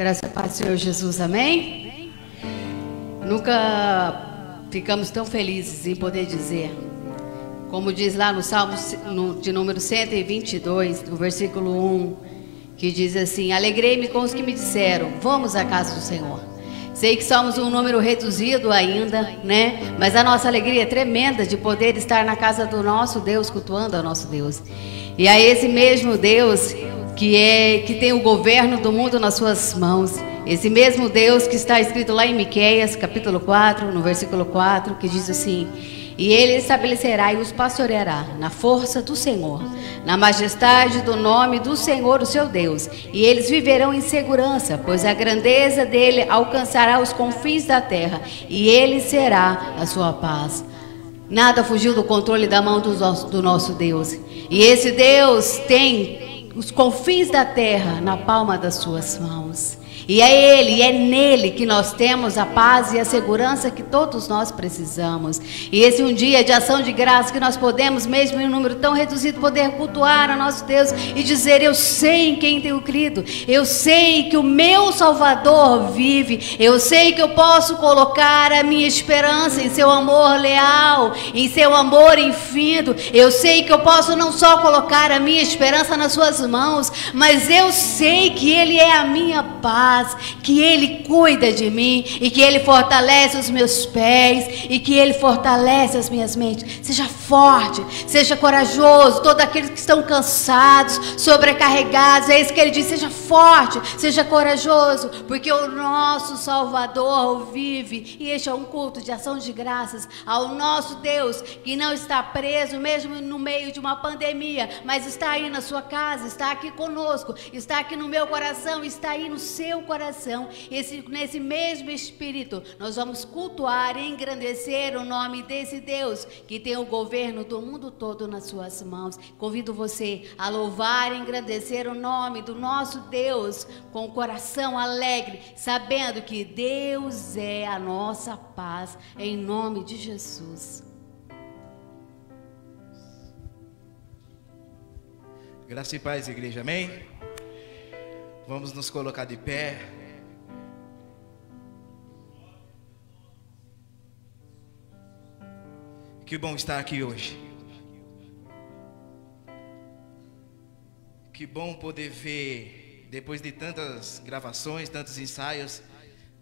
Graças a paz do Senhor Jesus, amém? Nunca ficamos tão felizes em poder dizer, como diz lá no Salmo de número 122, no versículo 1, que diz assim: alegrei-me com os que me disseram, vamos à casa do Senhor. Sei que somos um número reduzido ainda, né? Mas a nossa alegria é tremenda de poder estar na casa do nosso Deus, cultuando ao nosso Deus. E a esse mesmo Deus que tem o governo do mundo nas suas mãos. Esse mesmo Deus que está escrito lá em Miqueias, capítulo 4, no versículo 4, que diz assim: e ele estabelecerá e os pastoreará na força do Senhor, na majestade do nome do Senhor, o seu Deus. E eles viverão em segurança, pois a grandeza dele alcançará os confins da terra, e ele será a sua paz. Nada fugiu do controle da mão do nosso Deus. E esse Deus tem os confins da terra na palma das suas mãos. E é Ele, e é nele que nós temos a paz e a segurança que todos nós precisamos. E esse é um dia de ação de graça que nós podemos, mesmo em um número tão reduzido, poder cultuar a nosso Deus e dizer: eu sei em quem tenho crido, eu sei que o meu Salvador vive, eu sei que eu posso colocar a minha esperança em seu amor leal, em seu amor infinito. Eu sei que eu posso não só colocar a minha esperança nas suas mãos, mas eu sei que Ele é a minha paz, que Ele cuida de mim e que Ele fortalece os meus pés e que Ele fortalece as minhas mentes. Seja forte, seja corajoso, todos aqueles que estão cansados, sobrecarregados, é isso que Ele diz: seja forte, seja corajoso, porque o nosso Salvador vive. E este é um culto de ação de graças ao nosso Deus, que não está preso mesmo no meio de uma pandemia, mas está aí na sua casa, está aqui conosco, está aqui no meu coração, está aí no seu coração. Nesse mesmo espírito nós vamos cultuar e engrandecer o nome desse Deus que tem o governo do mundo todo nas suas mãos. Convido você a louvar e engrandecer o nome do nosso Deus com o coração alegre, sabendo que Deus é a nossa paz, em nome de Jesus. Graça e paz, igreja, amém? Vamos nos colocar de pé. Que bom estar aqui hoje. Que bom poder ver, depois de tantas gravações, tantos ensaios,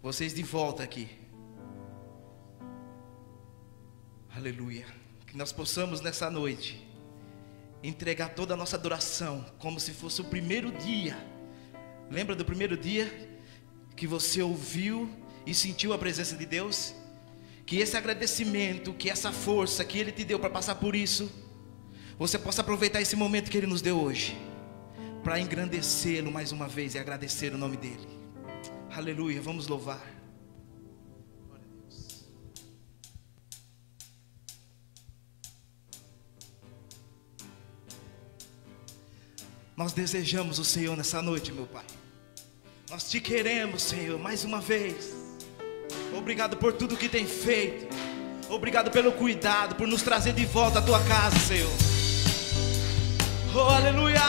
vocês de volta aqui. Aleluia. Que nós possamos nessa noite entregar toda a nossa adoração como se fosse o primeiro dia. Lembra do primeiro dia que você ouviu e sentiu a presença de Deus? Que esse agradecimento, que essa força que Ele te deu para passar por isso, você possa aproveitar esse momento que Ele nos deu hoje para engrandecê-lo mais uma vez e agradecer o nome dEle. Aleluia, vamos louvar. Nós desejamos o Senhor nessa noite, meu Pai. Nós te queremos, Senhor, mais uma vez. Obrigado por tudo que tem feito. Obrigado pelo cuidado, por nos trazer de volta à tua casa, Senhor. Oh, aleluia.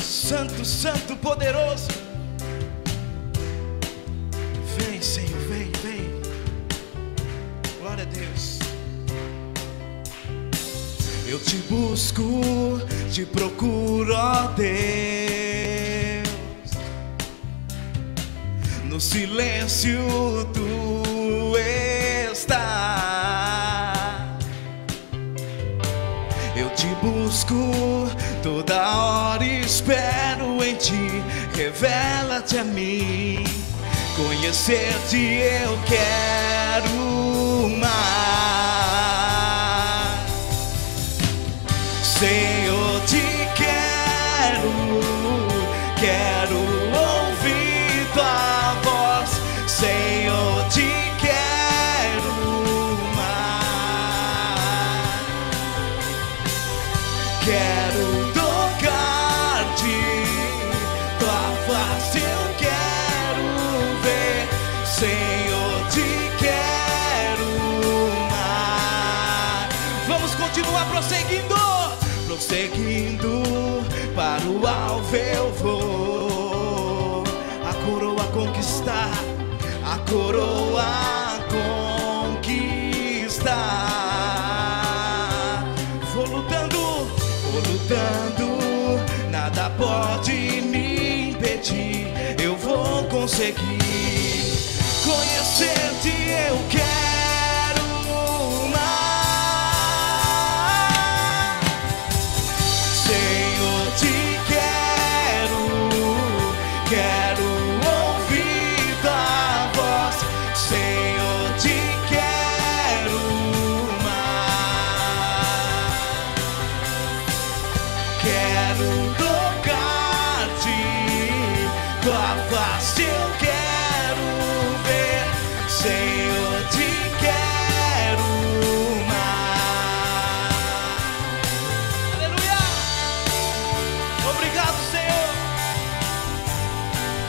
Santo, santo, poderoso. Vem, Senhor, vem, vem. Glória a Deus. Eu te busco, te procuro, ó Deus. No silêncio tu estás. Eu te busco, toda hora espero em ti. Revela-te a mim. Conhecer-te eu quero mais. Senhor, te quero, quero ouvir tua voz. Senhor, te quero mais. Quero tocar-te, tua face eu quero ver. Senhor, te quero mais. Vamos continuar prosseguindo. Prosseguindo para o alvo eu vou. conquistar, a coroa conquistar. Vou lutando, nada pode me impedir. Eu vou conseguir. Conhecer-te eu quero mais. Senhor, te quero ouvir tua voz. Senhor, te quero mais. Quero tocar-te, tua face eu quero ver. Senhor, te quero mais. Aleluia! Obrigado, Senhor.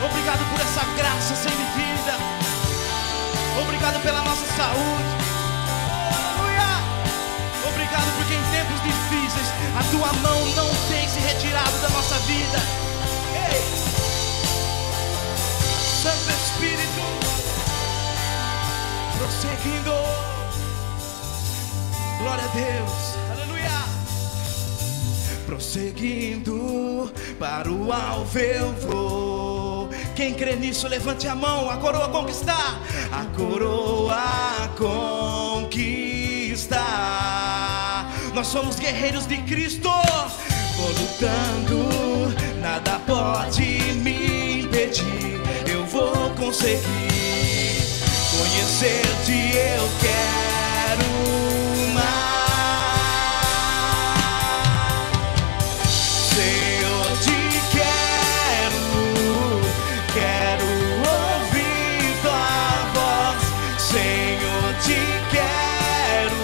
Obrigado por essa graça sem medida. Obrigado pela nossa saúde. Aleluia! Obrigado porque em tempos difíceis a tua mão não tem se retirado da nossa vida. Ei! Santo Espírito, prosseguindo. Glória a Deus. Aleluia. Prosseguindo para o alvo eu vou. Quem crê nisso, levante a mão. A coroa conquistar, a coroa conquistar. Nós somos guerreiros de Cristo. Vou lutando, nada pode me impedir. Eu vou conseguir. Conhecer-te eu quero mais. Senhor, te quero ouvir tua voz. Senhor, te quero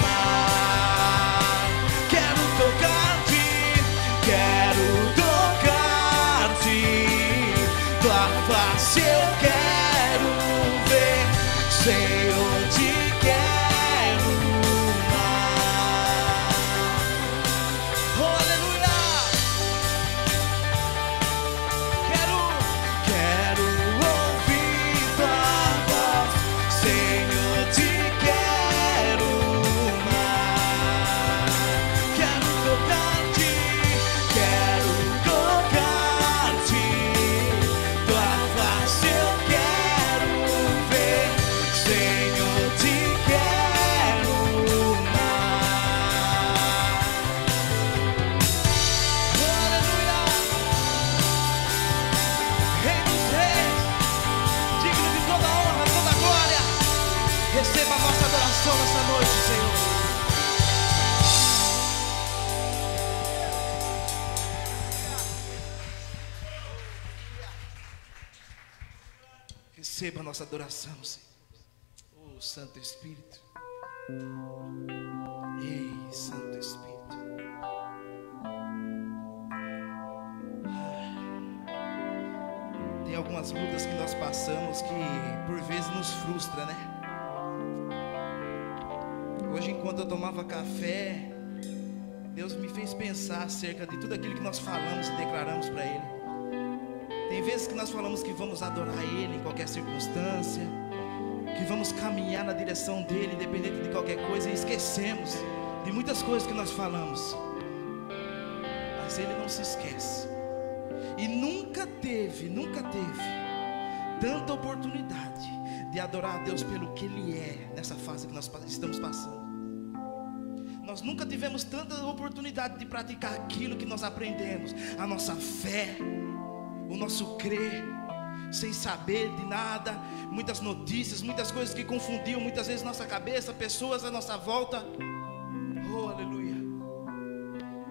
mais. Quero tocar-te, tua face eu quero ver. Senhor, te quero mais. Oh, aleluia. Quero ouvir tua voz. Senhor, te quero mais. Quero tocar-te, tua face eu quero ver. Senhor, te quero mais. Aleluia. Rei dos reis, digno de toda honra, toda glória. Receba a nossa adoração nessa noite, Senhor. Receba a nossa adoração, Senhor. Oh, Santo Espírito. Ei, Santo Espírito. Tem algumas lutas que nós passamos que por vezes nos frustra, né? Hoje, enquanto eu tomava café, Deus me fez pensar acerca de tudo aquilo que nós falamos e declaramos para Ele. Tem vezes que nós falamos que vamos adorar Ele em qualquer circunstância, que vamos caminhar na direção dEle, independente de qualquer coisa, e esquecemos de muitas coisas que nós falamos. Mas Ele não se esquece. E nunca teve tanta oportunidade de adorar a Deus pelo que Ele é, nessa fase que nós estamos passando. Nós nunca tivemos tanta oportunidade de praticar aquilo que nós aprendemos, a nossa fé, o nosso crer, sem saber de nada, muitas notícias, muitas coisas que confundiam muitas vezes nossa cabeça, pessoas à nossa volta. Oh, aleluia.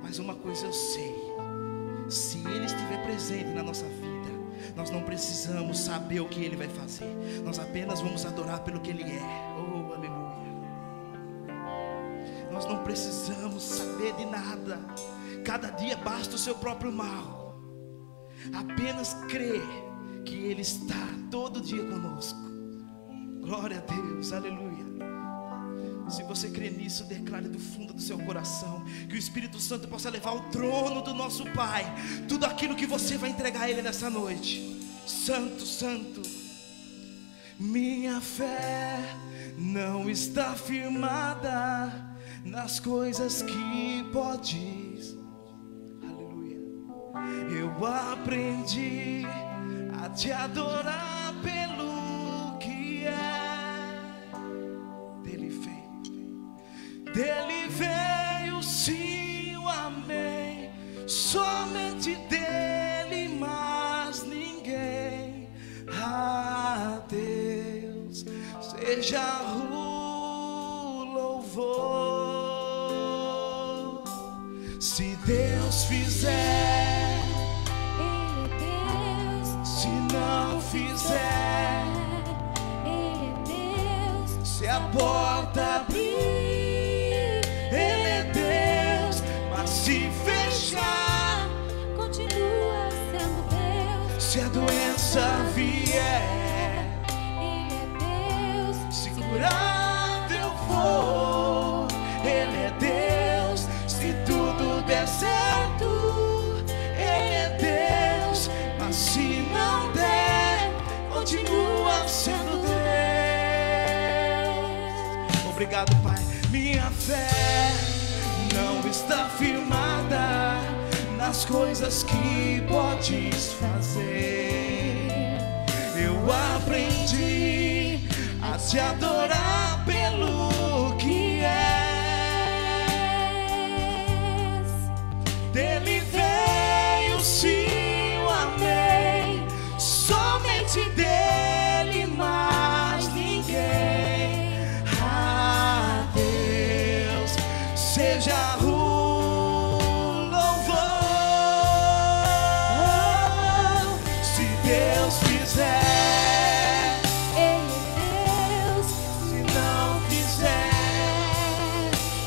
Mas uma coisa eu sei: se Ele estiver presente na nossa vida, nós não precisamos saber o que Ele vai fazer, nós apenas vamos adorar pelo que Ele é. Oh, aleluia. Nós não precisamos saber de nada. Cada dia basta o seu próprio mal. Apenas crer que Ele está todo dia conosco. Glória a Deus, aleluia. Se você crê nisso, declare do fundo do seu coração que o Espírito Santo possa levar ao trono do nosso Pai tudo aquilo que você vai entregar a Ele nessa noite. Santo, santo. Minha fé não está firmada nas coisas que podes. Aleluia. Eu aprendi a te adorar pelo que é. Dele veio sim o amém, somente dele, mais ninguém. A Deus seja o louvor. Se Deus fizer, Ele é Deus. se não fizer, Ele é Deus. se a porta abrir, Ele é Deus. Mas se fechar, Continua sendo Deus. se a doença vier, Ele é Deus. se curado eu for, Ele é Deus. Se tudo der certo, Ele é Deus. Mas se não der, continua sendo Deus. Obrigado, Pai. Minha fé não está firmada nas coisas que podes fazer. Eu aprendi a te adorar pelo que és. Dele veio sim o amém, somente dele, mais ninguém. A Deus seja o louvor. Se Deus fizer, Ele é Deus. se não fizer,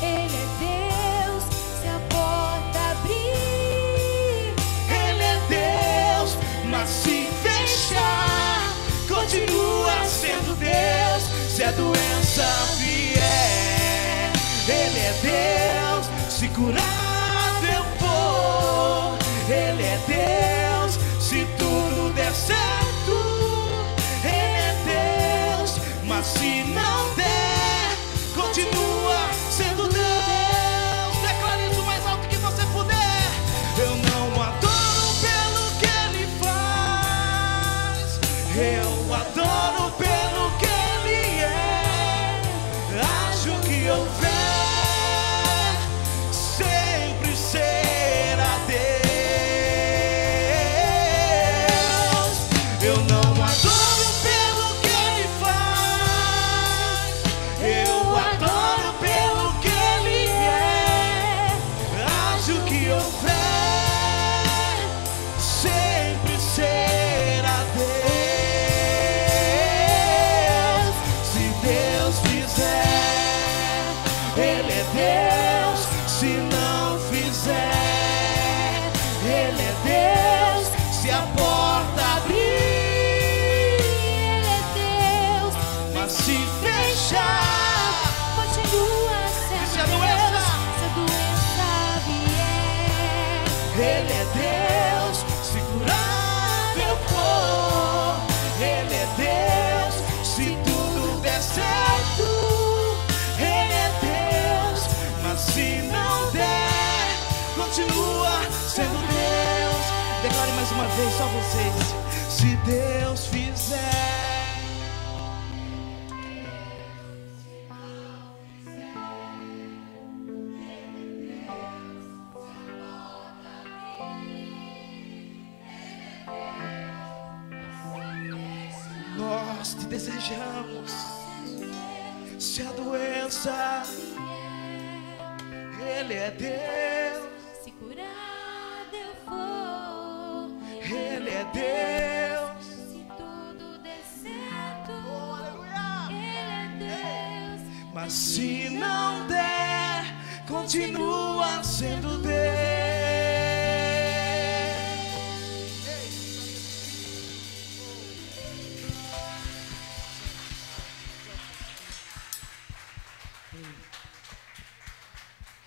Ele é Deus. Se a porta abrir, Ele é Deus. Mas se fechar, continua sendo Deus. Se a doença vier, Ele é Deus. Se curado eu for, Ele é Deus. Se tudo der certo, Ele é Deus. Mas se não der, continua sendo Deus. Declare isso o mais alto que você puder. Eu não adoro pelo que Ele faz, eu adoro pelo que Ele é. Acho que houver, sempre será Deus. Eu não adoro pelo que Ele faz, eu adoro pelo que Ele é. Acho que houver, sempre será Deus. Se Deus fizer, Ele é Deus. Se não fizer, Ele é Deus. Se a porta abrir, Ele é Deus. mas se fechar, Continua sendo se a Deus. doença, Se a doença vier, Ele é Deus. Se curado eu for, Ele é Deus. Se tudo der certo, Ele é Deus. Mas se não der, continua sendo Deus. Declare mais uma vez, só vocês. Se Deus fizer, nós te desejamos. Se a doença, Ele é Deus. se curado eu for, Ele é Deus. se tudo der certo, Oh, aleluia. Ele é Deus. Mas se não der, continua sendo Deus.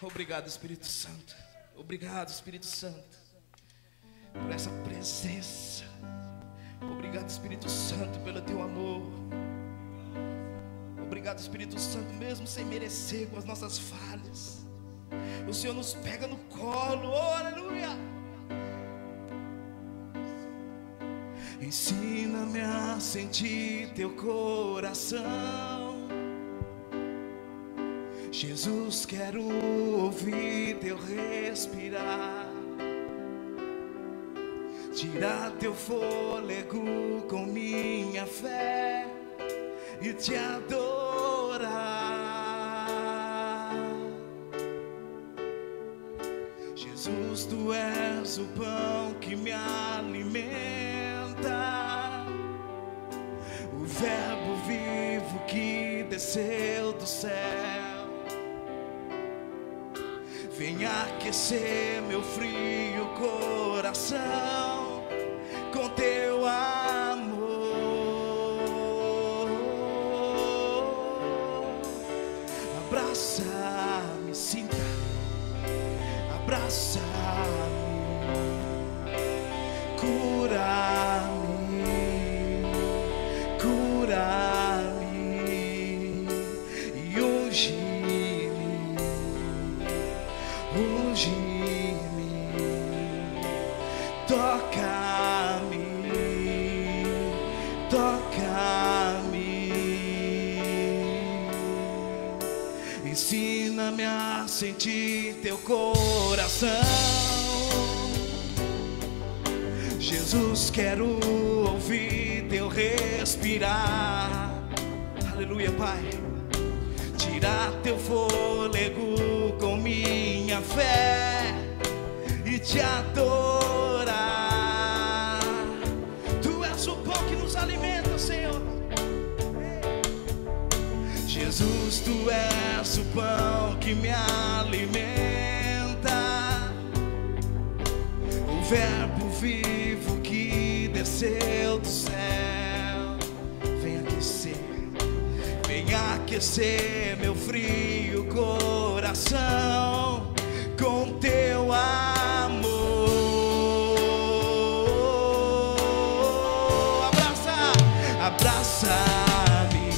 Obrigado, Espírito Santo. Obrigado, Espírito Santo, por essa presença. Obrigado. Espírito Santo, pelo teu amor. Obrigado, Espírito Santo, mesmo sem merecer, com as nossas falhas, o Senhor nos pega no colo. Oh, aleluia. Ensina-me a sentir teu coração, Jesus, quero ouvir teu respirar. Tirar teu fôlego com minha fé e te adorar. Jesus, tu és o pão que me alimenta, o verbo vivo que desceu do céu. Vem aquecer meu frio coração com teu amor. Abraça-me, sinta, abraça-me, cura-me, cura-me e unge-me, unge-me, toca-me, toca-me, ensina-me a sentir teu coração. Jesus, quero ouvir teu respirar. Aleluia, Pai. Tirar teu fôlego com minha fé e te adorar. Tu és o pão que nos alimenta, Senhor. Jesus, tu és o pão que me alimenta, o verbo vivo que desceu do céu. Vem aquecer, vem aquecer meu frio coração com teu amor. Abraça, abraça-me,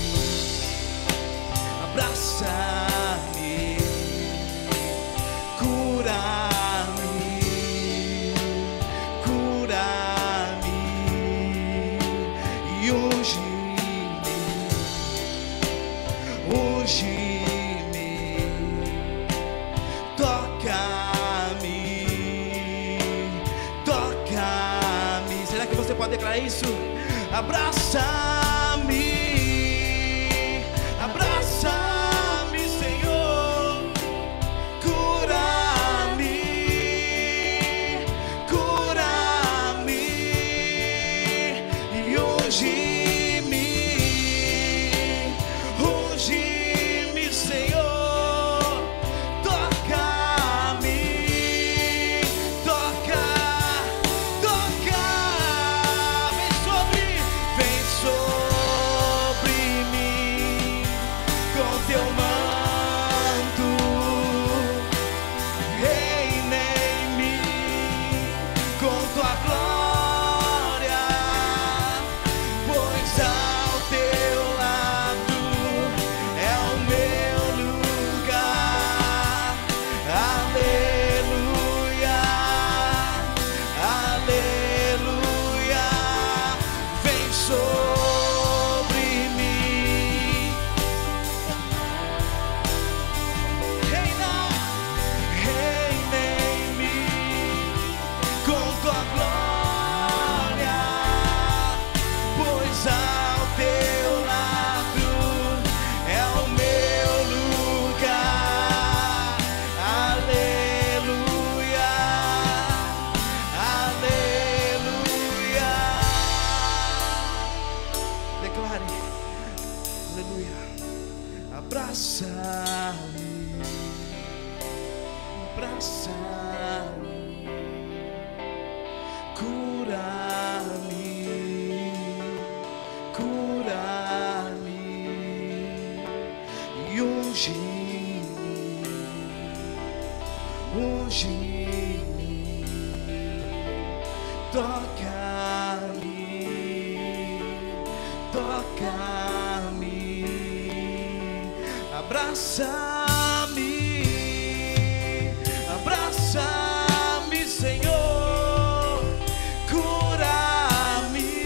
abraça-me, cura-me, cura-me e unge-me, unge-me, toca-me, toca-me. Será que você pode declarar isso? Abraça-me, abraça-me, Senhor, cura-me, cura-me e unge-me, unge-me, Senhor, toca-me, toca, toca, vem sobre mim com teu manto, reina em mim com tua glória, pois ao teu lado é o meu lugar. Aleluia, aleluia, vem sobre mim, reina, reina em mim com tua glória, pois ao teu lado é o meu lugar. Aleluia, aleluia. Declare, aleluia. Abraça-me, abraça-me, cura-me, cura-me e unge-me, unge-me, toca-me, toca-me, abraça-me, Senhor, cura-me,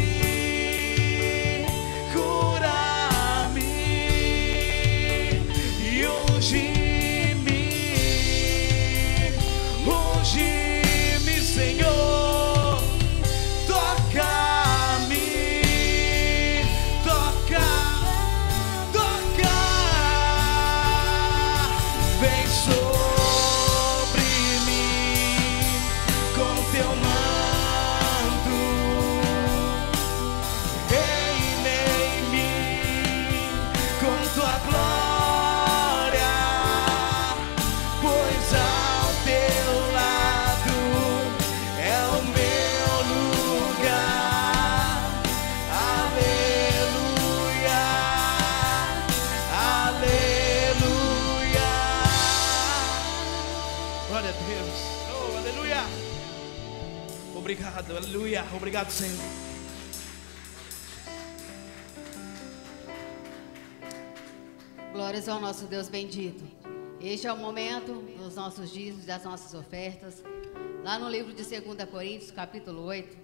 e unge-me, Senhor, toca-me, vem sobre mim com teu manto, reina em mim com tua glória, pois ao teu lado é o meu lugar. Aleluia, aleluia. Glória a Deus. Oh, aleluia. Obrigado, aleluia. Obrigado, Senhor. Glórias ao nosso Deus bendito. Este é o momento dos nossos dízimos, das nossas ofertas. Lá no livro de 2 Coríntios, capítulo 8,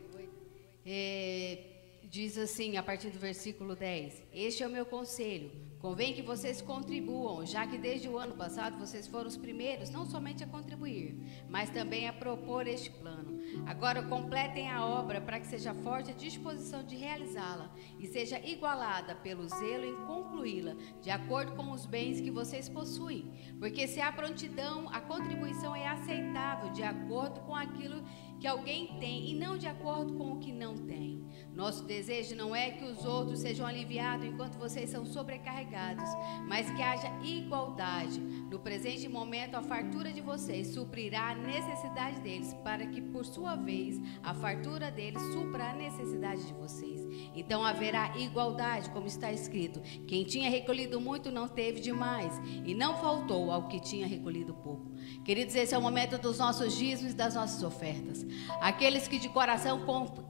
diz assim, a partir do versículo 10: Este é o meu conselho. Convém que vocês contribuam, já que desde o ano passado vocês foram os primeiros, não somente a contribuir, mas também a propor este plano. Agora completem a obra para que seja forte a disposição de realizá-la e seja igualada pelo zelo em concluí-la, de acordo com os bens que vocês possuem. Porque se há prontidão, a contribuição é aceitável de acordo com aquilo que alguém tem e não de acordo com o que não tem. Nosso desejo não é que os outros sejam aliviados enquanto vocês são sobrecarregados, mas que haja igualdade. No presente momento, a fartura de vocês suprirá a necessidade deles, para que, por sua vez, a fartura deles supra a necessidade de vocês. Então haverá igualdade, como está escrito: quem tinha recolhido muito não teve demais, e não faltou ao que tinha recolhido pouco. Queridos, esse é o momento dos nossos dízimos e das nossas ofertas. Aqueles que de coração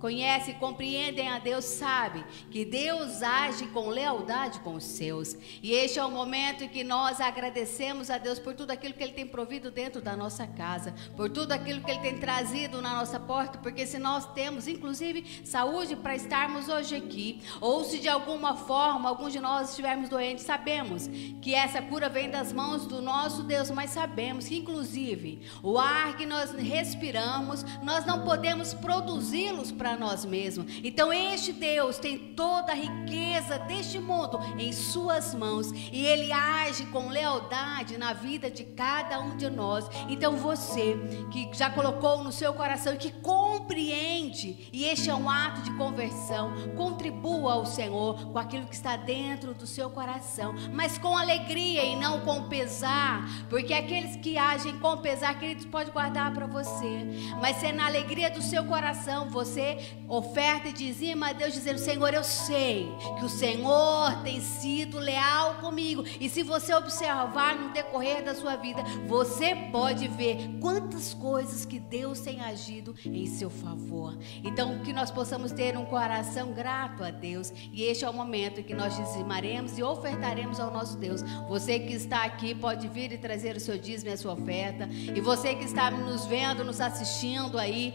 conhecem e compreendem a Deus sabem que Deus age com lealdade com os seus. E este é o momento em que nós agradecemos a Deus por tudo aquilo que Ele tem provido dentro da nossa casa, por tudo aquilo que Ele tem trazido na nossa porta, porque se nós temos, inclusive, saúde para estarmos hoje aqui, ou se de alguma forma algum de nós estivermos doentes, sabemos que essa cura vem das mãos do nosso Deus, mas sabemos que inclusive o ar que nós respiramos, nós não podemos produzi-los para nós mesmos. Então este Deus tem toda a riqueza deste mundo em suas mãos, e Ele age com lealdade na vida de cada um de nós. Então você que já colocou no seu coração e que compreende, e este é um ato de conversão, contribua ao Senhor com aquilo que está dentro do seu coração, mas com alegria e não com pesar, porque aqueles que agem com pesar, queridos, pode guardar para você, mas se é na alegria do seu coração você oferta e dizima a Deus, dizendo: Senhor, eu sei que o Senhor tem sido leal comigo. E se você observar no decorrer da sua vida, você pode ver quantas coisas que Deus tem agido em seu favor. Então que nós possamos ter um coração grato a Deus, e este é o momento em que nós dizimaremos e ofertaremos ao nosso Deus. Você que está aqui pode vir e trazer o seu dízimo e a sua oferta, e você que está nos vendo, nos assistindo aí,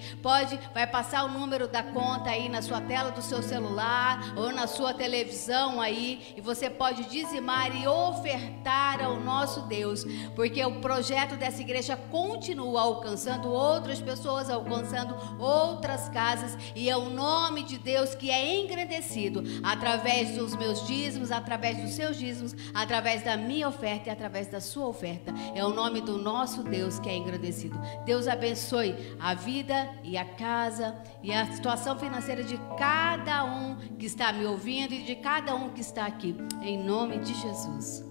vai passar o número da conta aí na sua tela do seu celular ou na sua televisão aí, e você pode dizimar e ofertar ao nosso Deus, porque o projeto dessa igreja continua alcançando outras pessoas, alcançando outras casas, e é o nome de Deus que é engrandecido através dos meus dízimos, através dos seus dízimos, através da minha oferta e através da sua oferta. É o nome do nosso Deus que é engrandecido. Deus abençoe a vida e a casa e a situação financeira de cada um que está me ouvindo e de cada um que está aqui, em nome de Jesus.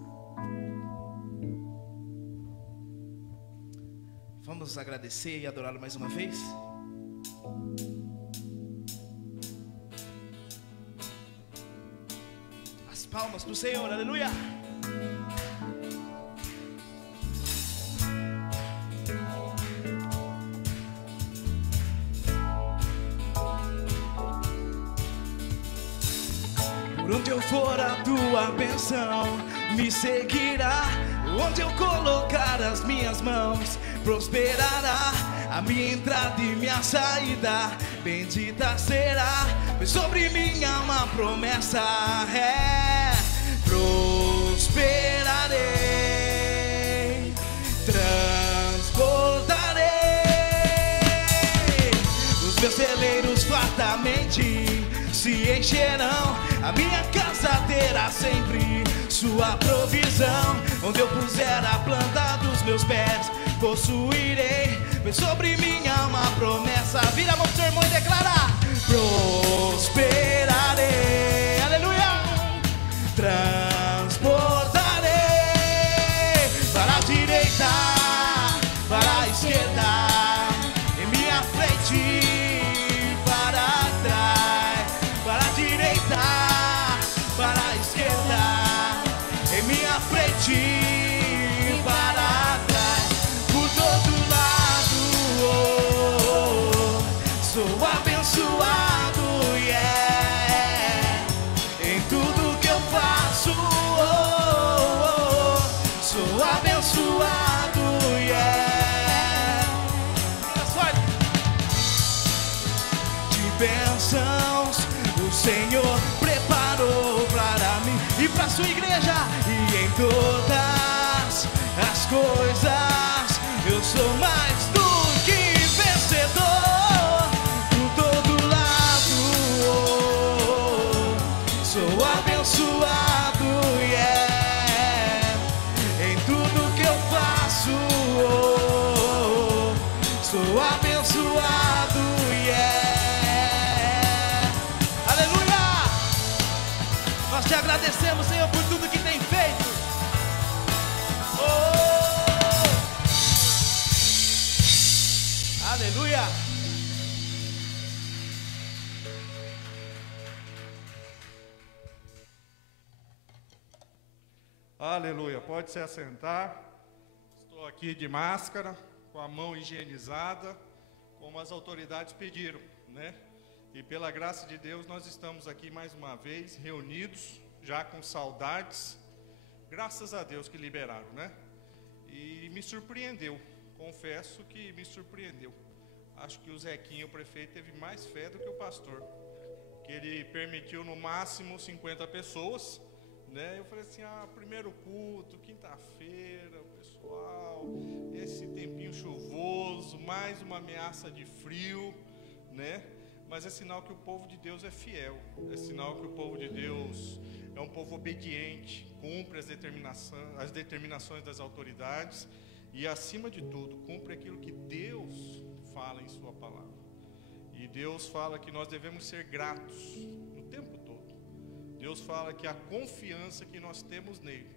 Vamos agradecer e adorá-lo mais uma vez? As palmas para o Senhor, aleluia! Por Por onde eu for a tua bênção me seguirá. Onde eu colocar as minhas mãos, prosperará a minha entrada e minha saída. Bendita será, pois sobre mim há uma promessa. Prosperarei, transbordarei. Os meus celeiros fartamente se encherão. A minha casa terá sempre sua provisão. Onde eu puser a planta dos meus pés, possuirei. Pois sobre mim há uma promessa. Vira a mão pro seu irmão e declara: prosperarei. Aleluia. Transportarei para a direita, para a esquerda, em minha frente, para trás, para a direita, para a esquerda, em minha frente, para trás, por todo lado. Sou abençoado, yeah, em tudo que eu faço. Sou abençoado, yeah. De bênçãos o Senhor preparou para mim e para sua igreja. E em todas as coisas eu sou mais do que vencedor. Por todo lado sou abençoado, yeah, em tudo que eu faço. Sou abençoado, yeah. Aleluia! Nós te agradecemos, Senhor, por tudo que tem feito. Oh! Aleluia! Aleluia, pode se assentar. Estou aqui de máscara, com a mão higienizada, como as autoridades pediram, né? E pela graça de Deus nós estamos aqui mais uma vez, reunidos, já com saudades. Graças a Deus que liberaram, né? E me surpreendeu, confesso que me surpreendeu. Acho que o Zequinha, o prefeito, teve mais fé do que o pastor, que ele permitiu no máximo 50 pessoas, né? Eu falei assim, primeiro culto, quinta-feira, o pessoal, esse tempinho chuvoso, mais uma ameaça de frio, né? Mas é sinal que o povo de Deus é fiel, é sinal que o povo de Deus é um povo obediente, cumpre as determinações das autoridades e, acima de tudo, cumpre aquilo que Deus fala em sua palavra. E Deus fala que nós devemos ser gratos o tempo todo. Deus fala que a confiança que nós temos nele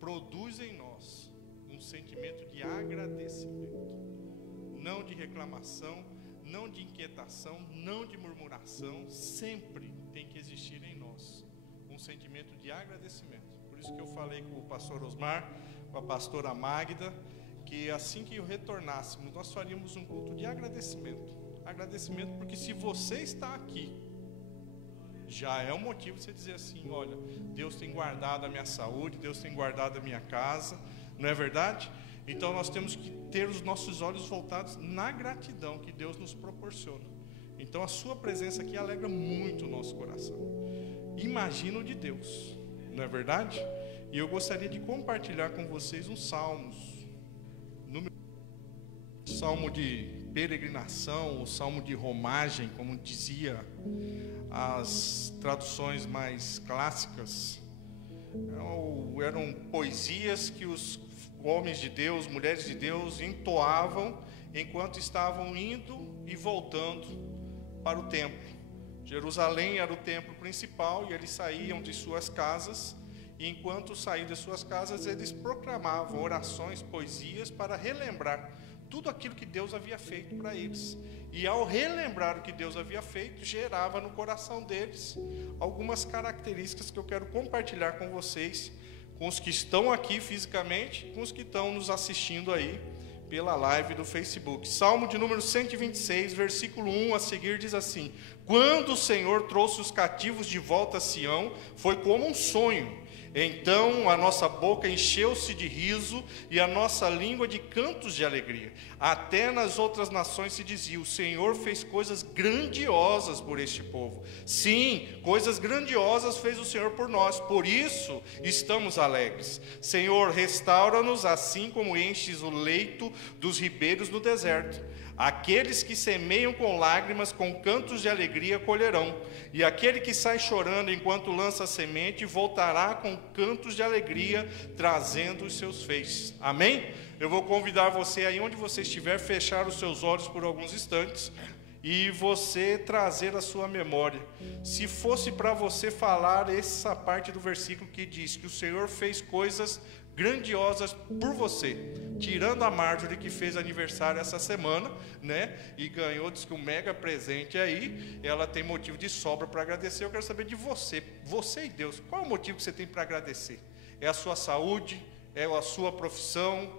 produz em nós um sentimento de agradecimento, não de reclamação, não de inquietação, não de murmuração. Sempre tem que existir em nós um sentimento de agradecimento. Por isso que eu falei com o pastor Osmar, com a pastora Magda, que assim que retornássemos, nós faríamos um culto de agradecimento. Agradecimento porque se você está aqui, já é um motivo de você dizer assim, olha, Deus tem guardado a minha saúde, Deus tem guardado a minha casa, não é verdade? Então nós temos que ter os nossos olhos voltados na gratidão que Deus nos proporciona. Então a sua presença aqui alegra muito o nosso coração. Imagina o de Deus, não é verdade? E eu gostaria de compartilhar com vocês uns salmos. Salmo de peregrinação, o salmo de romagem, como dizia as traduções mais clássicas. Eram poesias que os homens de Deus, mulheres de Deus entoavam enquanto estavam indo e voltando para o templo. Jerusalém era o templo principal e eles saíam de suas casas, e enquanto saíam de suas casas eles proclamavam orações, poesias para relembrar tudo aquilo que Deus havia feito para eles. E ao relembrar o que Deus havia feito, gerava no coração deles algumas características que eu quero compartilhar com vocês, com os que estão aqui fisicamente, com os que estão nos assistindo aí pela live do Facebook. Salmo de número 126, versículo 1 a seguir diz assim: quando o Senhor trouxe os cativos de volta a Sião, foi como um sonho. Então a nossa boca encheu-se de riso e a nossa língua de cantos de alegria. Até nas outras nações se dizia: o Senhor fez coisas grandiosas por este povo. Sim, coisas grandiosas fez o Senhor por nós, por isso estamos alegres. Senhor, restaura-nos assim como enches o leito dos ribeiros no deserto. Aqueles que semeiam com lágrimas, com cantos de alegria colherão. E aquele que sai chorando enquanto lança a semente, voltará com cantos de alegria, trazendo os seus feixes. Amém? Eu vou convidar você aí onde você estiver, fechar os seus olhos por alguns instantes e você trazer a sua memória. Se fosse para você falar essa parte do versículo que diz que o Senhor fez coisas grandiosas por você, tirando a Marjorie, que fez aniversário essa semana, né, e ganhou, diz que um mega presente aí, ela tem motivo de sobra para agradecer. Eu quero saber de você e Deus, qual é o motivo que você tem para agradecer? É a sua saúde? É a sua profissão?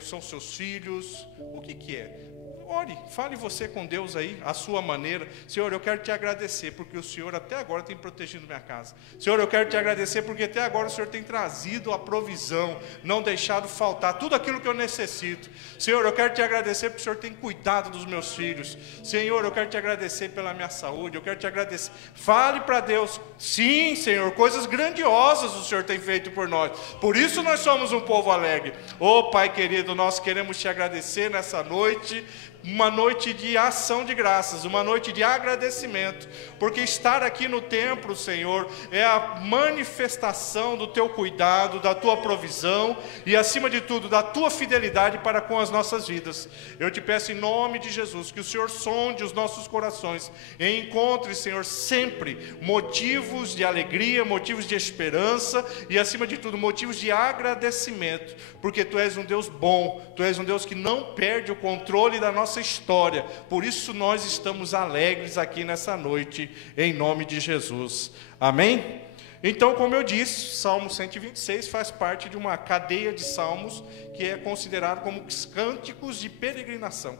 São seus filhos? O que é? Ore, fale você com Deus aí, a sua maneira. Senhor, eu quero te agradecer, porque o Senhor até agora tem protegido minha casa. Senhor, eu quero te agradecer, porque até agora o Senhor tem trazido a provisão, não deixado faltar tudo aquilo que eu necessito. Senhor, eu quero te agradecer, porque o Senhor tem cuidado dos meus filhos. Senhor, eu quero te agradecer pela minha saúde, eu quero te agradecer. Fale para Deus, sim, Senhor, coisas grandiosas o Senhor tem feito por nós. Por isso nós somos um povo alegre. Oh, Pai querido, nós queremos te agradecer nessa noite, uma noite de ação de graças, uma noite de agradecimento, porque estar aqui no templo, Senhor, é a manifestação do teu cuidado, da tua provisão e, acima de tudo, da tua fidelidade para com as nossas vidas. Eu te peço em nome de Jesus que o Senhor sonde os nossos corações e encontre, Senhor, sempre motivos de alegria, motivos de esperança e, acima de tudo, motivos de agradecimento, porque tu és um Deus bom, tu és um Deus que não perde o controle da nossa história. Por isso nós estamos alegres aqui nessa noite, em nome de Jesus. Amém? Então, como eu disse, Salmo 126 faz parte de uma cadeia de salmos que é considerado como cânticos de peregrinação.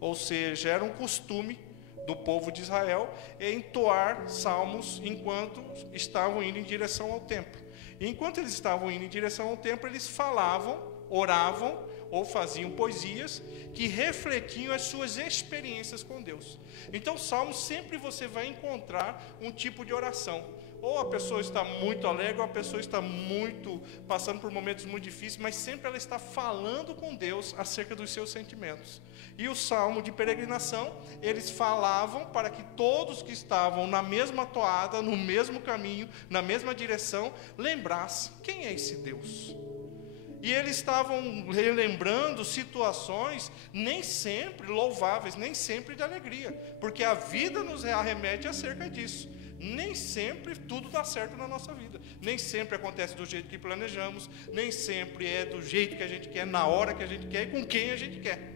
Ou seja, era um costume do povo de Israel entoar salmos enquanto estavam indo em direção ao templo. E enquanto eles estavam indo em direção ao templo, eles falavam, oravam ou faziam poesias que refletiam as suas experiências com Deus. Então, salmos sempre você vai encontrar um tipo de oração. Ou a pessoa está muito alegre, ou a pessoa está passando por momentos muito difíceis, mas sempre ela está falando com Deus acerca dos seus sentimentos. E o salmo de peregrinação, eles falavam para que todos que estavam na mesma toada, no mesmo caminho, na mesma direção, lembrassem quem é esse Deus. E eles estavam relembrando situações nem sempre louváveis, nem sempre de alegria, porque a vida nos arremete acerca disso. Nem sempre tudo dá certo na nossa vida, nem sempre acontece do jeito que planejamos, nem sempre é do jeito que a gente quer, na hora que a gente quer e com quem a gente quer.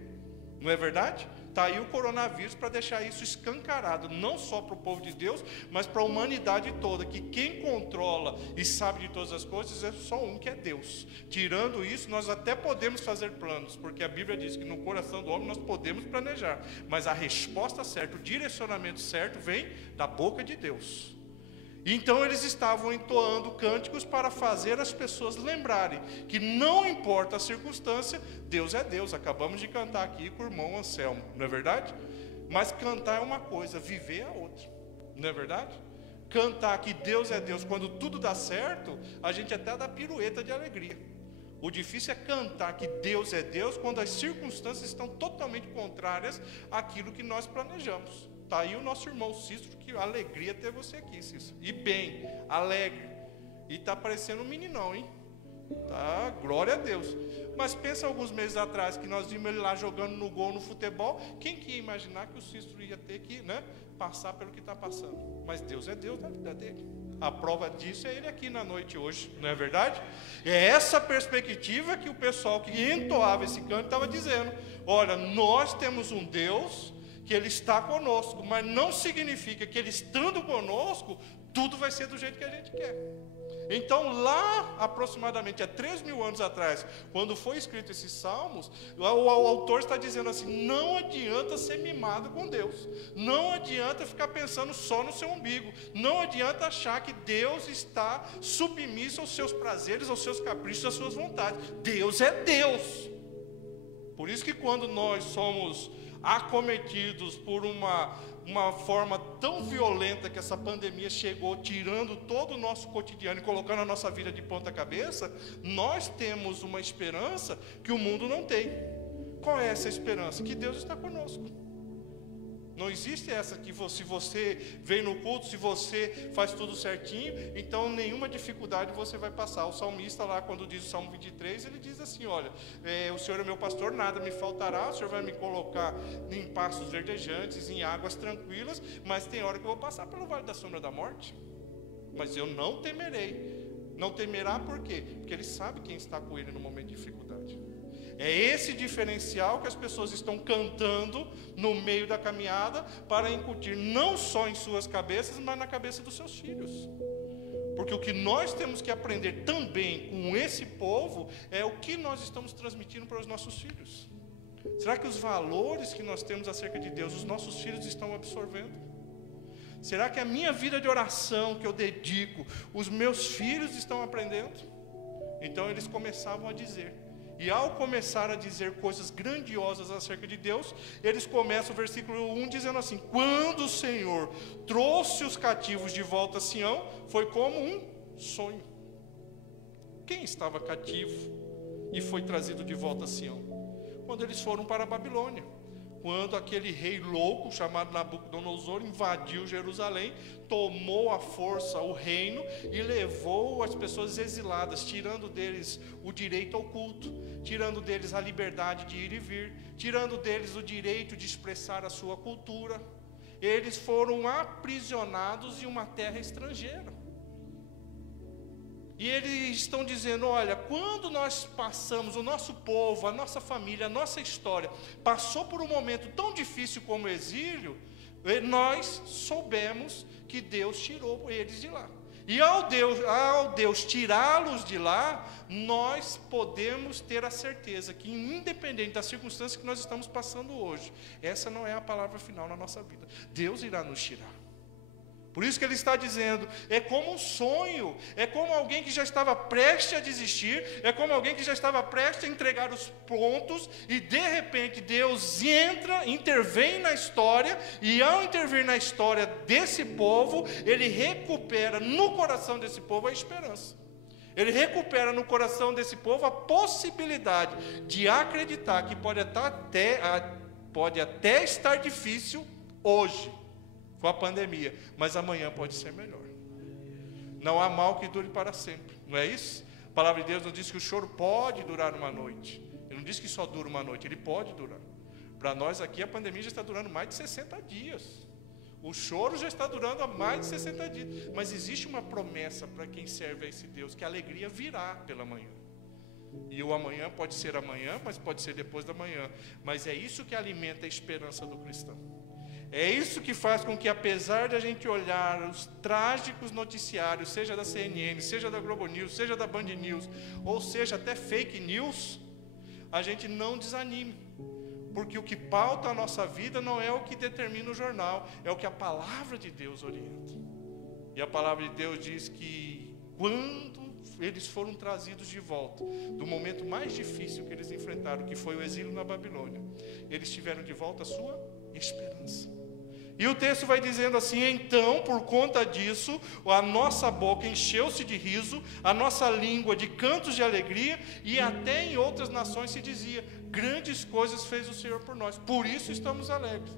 Não é verdade? Está aí o coronavírus para deixar isso escancarado, não só para o povo de Deus, mas para a humanidade toda, que quem controla e sabe de todas as coisas é só um, que é Deus. Tirando isso, nós até podemos fazer planos, porque a Bíblia diz que no coração do homem nós podemos planejar, mas a resposta certa, o direcionamento certo vem da boca de Deus. Então eles estavam entoando cânticos para fazer as pessoas lembrarem que não importa a circunstância, Deus é Deus. Acabamos de cantar aqui com o irmão Anselmo, não é verdade? Mas cantar é uma coisa, viver é outra, não é verdade? Cantar que Deus é Deus, quando tudo dá certo, a gente até dá pirueta de alegria. O difícil é cantar que Deus é Deus quando as circunstâncias estão totalmente contrárias àquilo que nós planejamos. Está aí o nosso irmão Cícero, que alegria ter você aqui, Cícero. E bem, alegre. E está parecendo um meninão, hein? Tá, glória a Deus. Mas pensa alguns meses atrás que nós vimos ele lá jogando no gol no futebol. Quem que ia imaginar que o Cícero ia ter que, passar pelo que está passando? Mas Deus é Deus na vida dele. A prova disso é ele aqui na noite hoje, não é verdade? É essa perspectiva que o pessoal que entoava esse canto estava dizendo. Olha, nós temos um Deus que Ele está conosco, mas não significa que Ele estando conosco, tudo vai ser do jeito que a gente quer. Então, lá aproximadamente há 3.000 anos atrás, quando foi escrito esses salmos, o autor está dizendo assim: não adianta ser mimado com Deus, não adianta ficar pensando só no seu umbigo, não adianta achar que Deus está submisso aos seus prazeres, aos seus caprichos, às suas vontades. Deus é Deus. Por isso que quando nós somos acometidos por uma forma tão violenta que essa pandemia chegou, tirando todo o nosso cotidiano e colocando a nossa vida de ponta cabeça, nós temos uma esperança que o mundo não tem. Qual é essa esperança? Que Deus está conosco. Não existe essa que se você vem no culto, se você faz tudo certinho, então nenhuma dificuldade você vai passar. O salmista lá, quando diz o Salmo 23, ele diz assim: olha, o Senhor é meu pastor, nada me faltará, o Senhor vai me colocar em pastos verdejantes, em águas tranquilas, mas tem hora que eu vou passar pelo vale da sombra da morte. Mas eu não temerei. Não temerá por quê? Porque ele sabe quem está com ele no momento de dificuldade. É esse diferencial que as pessoas estão cantando no meio da caminhada para incutir não só em suas cabeças, mas na cabeça dos seus filhos. Porque o que nós temos que aprender também com esse povo é o que nós estamos transmitindo para os nossos filhos. Será que os valores que nós temos acerca de Deus, os nossos filhos estão absorvendo? Será que a minha vida de oração que eu dedico, os meus filhos estão aprendendo? Então eles começavam a dizer. E ao começar a dizer coisas grandiosas acerca de Deus, eles começam o versículo 1 dizendo assim: quando o Senhor trouxe os cativos de volta a Sião, foi como um sonho. Quem estava cativo e foi trazido de volta a Sião? Quando eles foram para a Babilônia. Quando aquele rei louco, chamado Nabucodonosor, invadiu Jerusalém, tomou à força o reino e levou as pessoas exiladas, tirando deles o direito ao culto, tirando deles a liberdade de ir e vir, tirando deles o direito de expressar a sua cultura. Eles foram aprisionados em uma terra estrangeira. E eles estão dizendo: olha, quando nós passamos, o nosso povo, a nossa família, a nossa história, passou por um momento tão difícil como o exílio, nós soubemos que Deus tirou eles de lá. E ao Deus tirá-los de lá, nós podemos ter a certeza que, independente das circunstâncias que nós estamos passando hoje, essa não é a palavra final na nossa vida. Deus irá nos tirar. Por isso que ele está dizendo, é como um sonho, é como alguém que já estava prestes a desistir, é como alguém que já estava prestes a entregar os pontos, e de repente Deus intervém na história, e ao intervir na história desse povo, ele recupera no coração desse povo a esperança. Ele recupera no coração desse povo a possibilidade de acreditar que pode até estar difícil hoje, com a pandemia, mas amanhã pode ser melhor. Não há mal que dure para sempre, não é isso? A palavra de Deus nos diz que o choro pode durar uma noite. Ele não diz que só dura uma noite, ele pode durar. Para nós aqui a pandemia já está durando mais de 60 dias. O choro já está durando há mais de 60 dias. Mas existe uma promessa para quem serve a esse Deus, que a alegria virá pela manhã. E o amanhã pode ser amanhã, mas pode ser depois da manhã. Mas é isso que alimenta a esperança do cristão. É isso que faz com que, apesar de a gente olhar os trágicos noticiários, seja da CNN, seja da Globo News, seja da Band News, ou seja até fake news, a gente não desanime. Porque o que pauta a nossa vida não é o que determina o jornal, é o que a palavra de Deus orienta. E a palavra de Deus diz que quando eles foram trazidos de volta, do momento mais difícil que eles enfrentaram, que foi o exílio na Babilônia, eles tiveram de volta a sua esperança. E o texto vai dizendo assim: então, por conta disso, a nossa boca encheu-se de riso, a nossa língua de cantos de alegria, e até em outras nações se dizia: grandes coisas fez o Senhor por nós, por isso estamos alegres.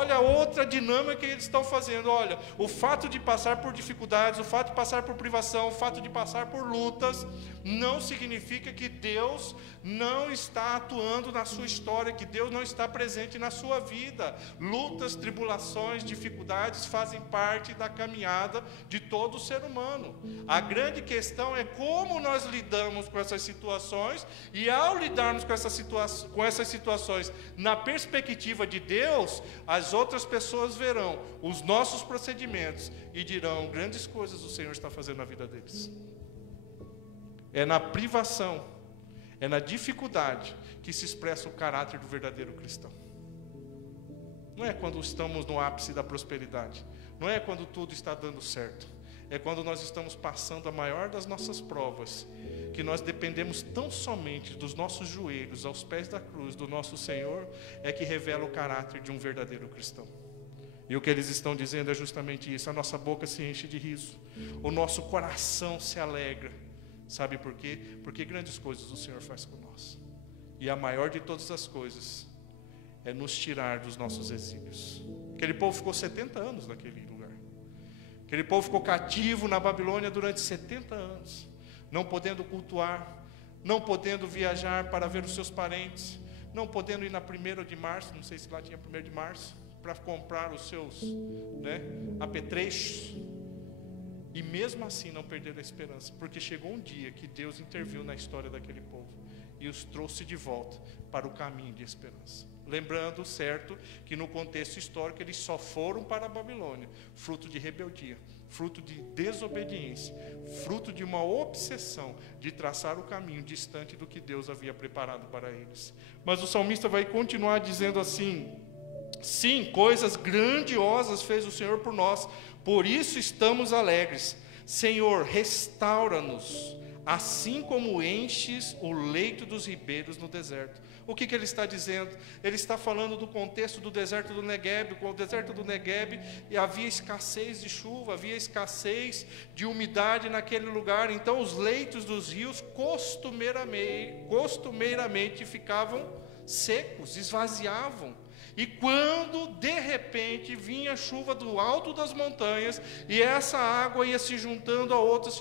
Olha a outra dinâmica que eles estão fazendo. Olha, o fato de passar por dificuldades, o fato de passar por privação, o fato de passar por lutas, não significa que Deus não está atuando na sua história, que Deus não está presente na sua vida. Lutas, tribulações, dificuldades fazem parte da caminhada de todo ser humano. A grande questão é como nós lidamos com essas situações, e ao lidarmos com essas situações na perspectiva de Deus, as outras pessoas verão os nossos procedimentos e dirão: grandes coisas o Senhor está fazendo na vida deles. É na privação, é na dificuldade que se expressa o caráter do verdadeiro cristão. Não é quando estamos no ápice da prosperidade, não é quando tudo está dando certo, é quando nós estamos passando a maior das nossas provas, que nós dependemos tão somente dos nossos joelhos aos pés da cruz do nosso Senhor, é que revela o caráter de um verdadeiro cristão. E o que eles estão dizendo é justamente isso: a nossa boca se enche de riso, o nosso coração se alegra. Sabe por quê? Porque grandes coisas o Senhor faz por nós, e a maior de todas as coisas é nos tirar dos nossos exílios. Aquele povo ficou 70 anos naquele lugar. Aquele povo ficou cativo na Babilônia durante 70 anos, não podendo cultuar, não podendo viajar para ver os seus parentes, não podendo ir na 1ª de março, não sei se lá tinha 1º de março, para comprar os seus apetrechos. E mesmo assim não perderam a esperança, porque chegou um dia que Deus interviu na história daquele povo e os trouxe de volta para o caminho de esperança. Lembrando, certo, que no contexto histórico eles só foram para a Babilônia fruto de rebeldia, fruto de desobediência, fruto de uma obsessão de traçar o caminho distante do que Deus havia preparado para eles. Mas o salmista vai continuar dizendo assim: sim, coisas grandiosas fez o Senhor por nós, por isso estamos alegres. Senhor, restaura-nos, assim como enches o leito dos ribeiros no deserto. O que ele está dizendo? Ele está falando do contexto do deserto do Negueb. Com o deserto do Negueb havia escassez de chuva, havia escassez de umidade naquele lugar. Então os leitos dos rios costumeiramente ficavam secos, esvaziavam. E quando de repente vinha chuva do alto das montanhas, e essa água ia se juntando a outra,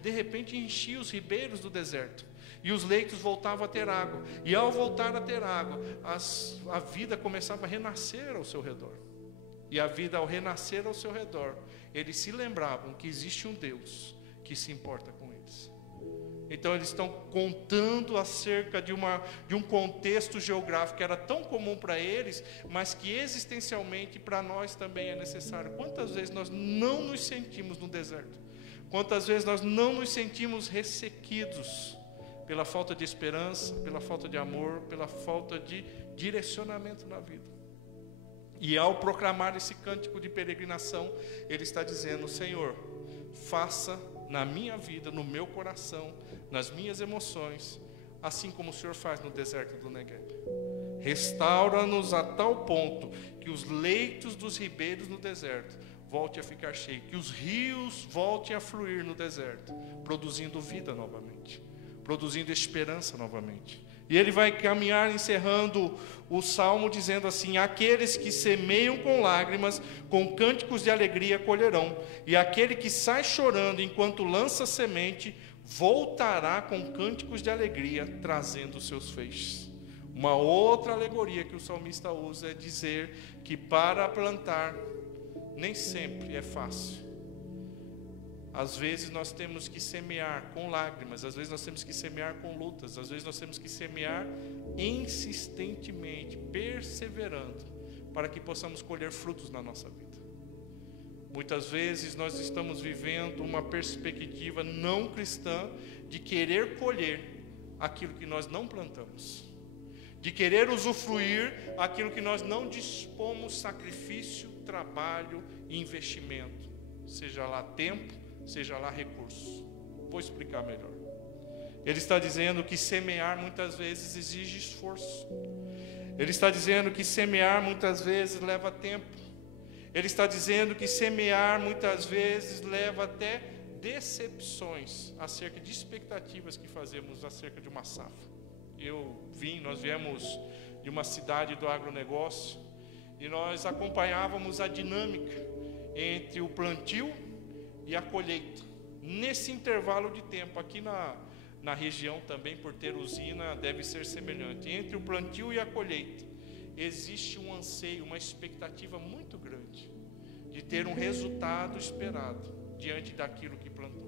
de repente enchia os ribeiros do deserto, e os leitos voltavam a ter água, e ao voltar a ter água, a vida começava a renascer ao seu redor. E a vida, ao renascer ao seu redor, eles se lembravam que existe um Deus que se importa com eles. Então eles estão contando acerca de um contexto geográfico que era tão comum para eles, mas que existencialmente para nós também é necessário. Quantas vezes nós não nos sentimos no deserto? Quantas vezes nós não nos sentimos ressequidos pela falta de esperança, pela falta de amor, pela falta de direcionamento na vida? E ao proclamar esse cântico de peregrinação, ele está dizendo: Senhor, faça na minha vida, no meu coração, nas minhas emoções, assim como o Senhor faz no deserto do Negueb. Restaura-nos a tal ponto que os leitos dos ribeiros no deserto voltem a ficar cheios, que os rios voltem a fluir no deserto, produzindo vida novamente, produzindo esperança novamente. E ele vai caminhar encerrando o salmo dizendo assim: aqueles que semeiam com lágrimas, com cânticos de alegria colherão, e aquele que sai chorando enquanto lança semente, voltará com cânticos de alegria, trazendo os seus feixes. Uma outra alegoria que o salmista usa é dizer que para plantar nem sempre é fácil. Às vezes nós temos que semear com lágrimas, às vezes nós temos que semear com lutas, às vezes nós temos que semear insistentemente, perseverando, para que possamos colher frutos na nossa vida. Muitas vezes nós estamos vivendo uma perspectiva não cristã de querer colher aquilo que nós não plantamos, de querer usufruir aquilo que nós não dispomos sacrifício, trabalho e investimento, seja lá tempo, seja lá recurso. Vou explicar melhor. Ele está dizendo que semear muitas vezes exige esforço. Ele está dizendo que semear muitas vezes leva tempo. Ele está dizendo que semear muitas vezes leva até decepções acerca de expectativas que fazemos acerca de uma safra. Nós viemos de uma cidade do agronegócio, e nós acompanhávamos a dinâmica entre o plantio e a colheita. Nesse intervalo de tempo, aqui na região também, por ter usina, deve ser semelhante. Entre o plantio e a colheita, existe um anseio, uma expectativa muito grande de ter um resultado esperado diante daquilo que plantou.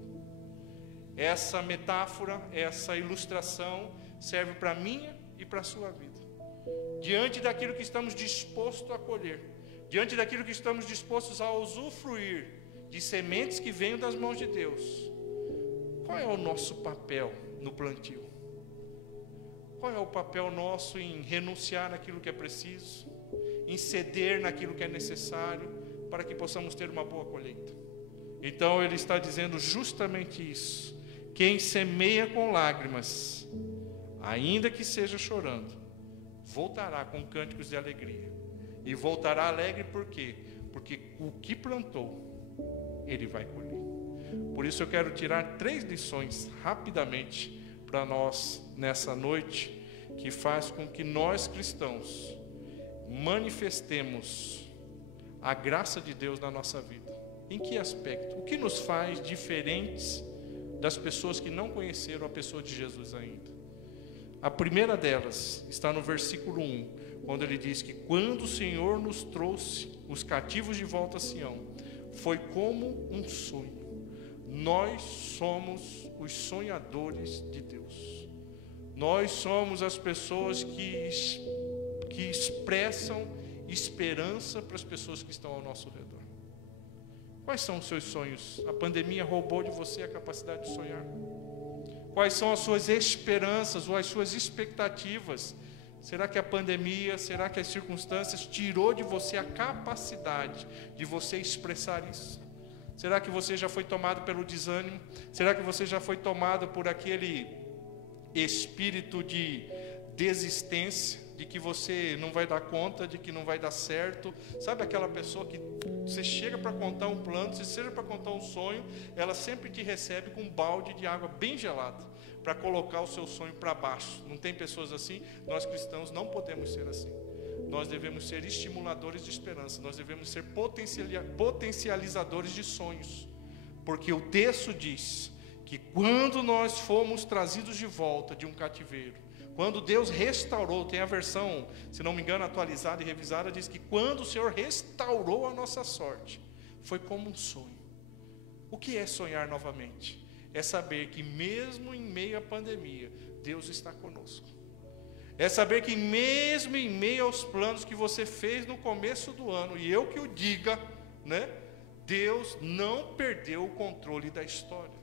Essa metáfora, essa ilustração serve para a minha e para a sua vida. Diante daquilo que estamos dispostos a colher, diante daquilo que estamos dispostos a usufruir de sementes que vêm das mãos de Deus, qual é o nosso papel no plantio? Qual é o papel nosso em renunciar naquilo que é preciso, em ceder naquilo que é necessário, para que possamos ter uma boa colheita? Então ele está dizendo justamente isso. Quem semeia com lágrimas, ainda que seja chorando, voltará com cânticos de alegria. E voltará alegre por quê? Porque o que plantou, ele vai colher. Por isso eu quero tirar 3 lições rapidamente para nós nessa noite, que faz com que nós cristãos manifestemos a graça de Deus na nossa vida. Em que aspecto? O que nos faz diferentes das pessoas que não conheceram a pessoa de Jesus ainda? A primeira delas está no versículo 1, quando ele diz que quando o Senhor nos trouxe os cativos de volta a Sião, foi como um sonho. Nós somos os sonhadores de Deus. Nós somos as pessoas que expressam esperança para as pessoas que estão ao nosso redor. Quais são os seus sonhos? A pandemia roubou de você a capacidade de sonhar? Quais são as suas esperanças ou as suas expectativas? Será que a pandemia, será que as circunstâncias tirou de você a capacidade de você expressar isso? Será que você já foi tomado pelo desânimo? Será que você já foi tomado por aquele espírito de desistência, de que você não vai dar conta, de que não vai dar certo? Sabe aquela pessoa que você chega para contar um plano, você chega para contar um sonho, ela sempre te recebe com um balde de água bem gelada, para colocar o seu sonho para baixo. Não tem pessoas assim? Nós cristãos não podemos ser assim. Nós devemos ser estimuladores de esperança, nós devemos ser potencializadores de sonhos, porque o texto diz que quando nós fomos trazidos de volta de um cativeiro, quando Deus restaurou, tem a versão, se não me engano, atualizada e revisada, diz que quando o Senhor restaurou a nossa sorte, foi como um sonho. O que é sonhar novamente? É saber que mesmo em meio à pandemia, Deus está conosco. É saber que mesmo em meio aos planos que você fez no começo do ano, e eu que o diga, né? Deus não perdeu o controle da história.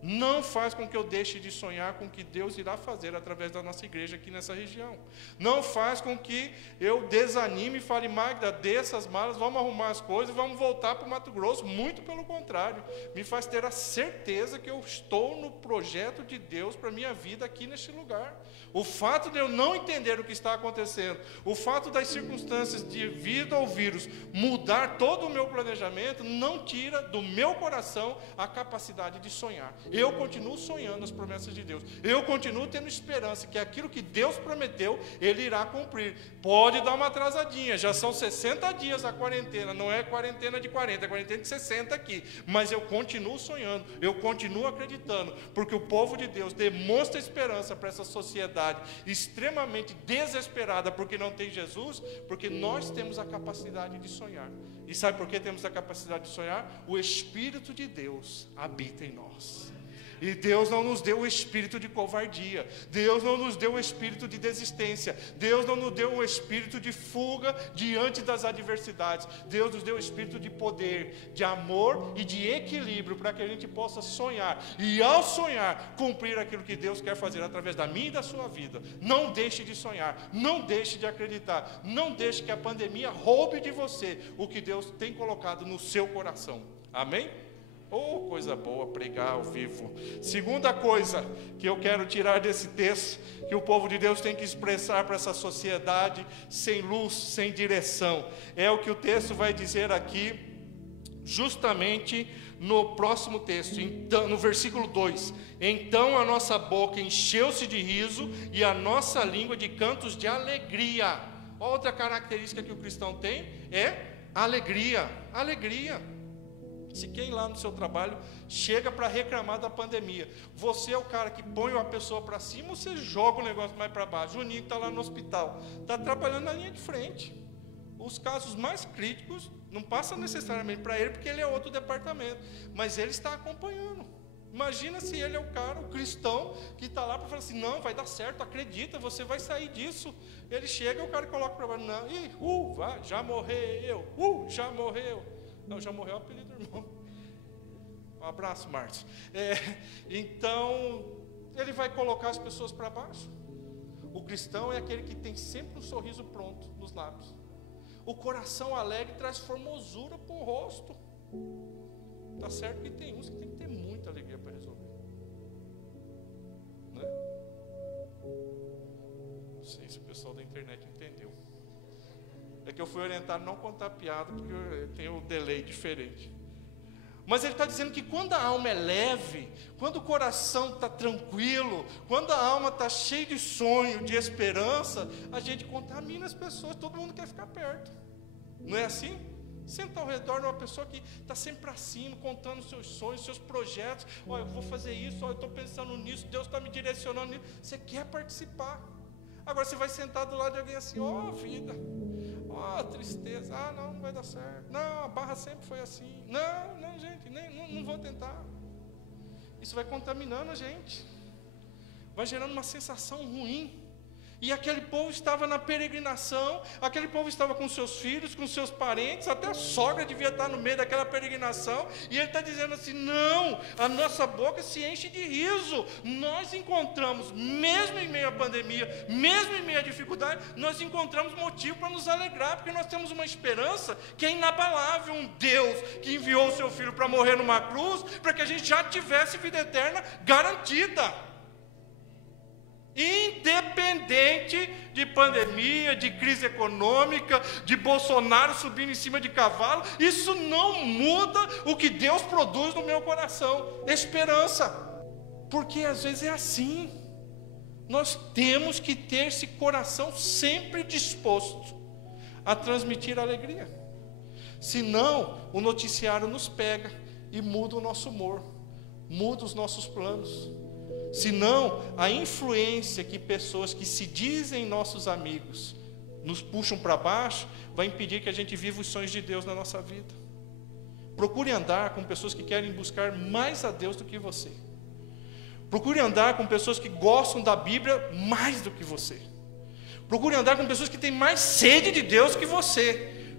Não faz com que eu deixe de sonhar com o que Deus irá fazer através da nossa igreja aqui nessa região. Não faz com que eu desanime e fale, Magda, desça as malas, vamos arrumar as coisas e vamos voltar para o Mato Grosso. Muito pelo contrário, me faz ter a certeza que eu estou no projeto de Deus para a minha vida aqui neste lugar. O fato de eu não entender o que está acontecendo, o fato das circunstâncias devido ao vírus mudar todo o meu planejamento, não tira do meu coração a capacidade de sonhar. Eu continuo sonhando as promessas de Deus. Eu continuo tendo esperança que aquilo que Deus prometeu, Ele irá cumprir. Pode dar uma atrasadinha, já são 60 dias a quarentena, não é quarentena de 40, é quarentena de 60 aqui. Mas eu continuo sonhando, eu continuo acreditando, porque o povo de Deus demonstra esperança para essa sociedade extremamente desesperada porque não tem Jesus, porque nós temos a capacidade de sonhar. E sabe por que temos a capacidade de sonhar? O Espírito de Deus habita em nós. E Deus não nos deu o espírito de covardia, Deus não nos deu o espírito de desistência, Deus não nos deu o espírito de fuga diante das adversidades. Deus nos deu o espírito de poder, de amor e de equilíbrio, para que a gente possa sonhar, e ao sonhar, cumprir aquilo que Deus quer fazer através da minha e da sua vida. Não deixe de sonhar, não deixe de acreditar, não deixe que a pandemia roube de você o que Deus tem colocado no seu coração. Amém? Oh, coisa boa pregar ao vivo. Segunda coisa que eu quero tirar desse texto, que o povo de Deus tem que expressar para essa sociedade sem luz, sem direção, é o que o texto vai dizer aqui, justamente no próximo texto, então, no versículo 2. Então a nossa boca encheu-se de riso e a nossa língua de cantos de alegria. Outra característica que o cristão tem é alegria. Alegria. Se quem lá no seu trabalho chega para reclamar da pandemia, você é o cara que põe uma pessoa para cima ou você joga o negócio mais para baixo? Juninho está lá no hospital, está trabalhando na linha de frente. Os casos mais críticos não passam necessariamente para ele, porque ele é outro departamento, mas ele está acompanhando. Imagina se ele é o cara, o cristão, que está lá para falar assim, não, vai dar certo, acredita, você vai sair disso. Ele chega e o cara coloca para baixo, não, vai, já morreu, já morreu. Não, já morreu, é o apelido do irmão. Um abraço, Márcio. Então, ele vai colocar as pessoas para baixo. O cristão é aquele que tem sempre um sorriso pronto nos lábios. O coração alegre traz formosura para o rosto. Tá certo que tem uns que tem que ter muita alegria para resolver, né? Não sei se o pessoal da internet entendeu. É que eu fui orientado a não contar piada, porque eu tenho um delay diferente. Mas ele está dizendo que quando a alma é leve, quando o coração está tranquilo, quando a alma está cheia de sonho, de esperança, a gente contamina as pessoas, todo mundo quer ficar perto. Não é assim? Senta ao redor de uma pessoa que está sempre para cima, contando seus sonhos, seus projetos. Olha, eu vou fazer isso, olha, eu estou pensando nisso, Deus está me direcionando nisso. Você quer participar. Agora você vai sentar do lado de alguém assim, vida, tristeza, não vai dar certo. Não, a barra sempre foi assim. Não, gente, não vou tentar. Isso vai contaminando a gente. Vai gerando uma sensação ruim. E aquele povo estava na peregrinação, aquele povo estava com seus filhos, com seus parentes, até a sogra devia estar no meio daquela peregrinação, e ele está dizendo assim, não, a nossa boca se enche de riso. Nós encontramos, mesmo em meio à pandemia, mesmo em meio à dificuldade, nós encontramos motivo para nos alegrar, porque nós temos uma esperança que é inabalável, um Deus que enviou o seu Filho para morrer numa cruz, para que a gente já tivesse vida eterna garantida. Independente de pandemia, de crise econômica, de Bolsonaro subindo em cima de cavalo, isso não muda o que Deus produz no meu coração, esperança. Porque às vezes é assim. Nós temos que ter esse coração sempre disposto a transmitir alegria. Senão, o noticiário nos pega e muda o nosso humor, muda os nossos planos. Senão, a influência que pessoas que se dizem nossos amigos nos puxam para baixo, vai impedir que a gente viva os sonhos de Deus na nossa vida. Procure andar com pessoas que querem buscar mais a Deus do que você. Procure andar com pessoas que gostam da Bíblia mais do que você. Procure andar com pessoas que têm mais sede de Deus que você.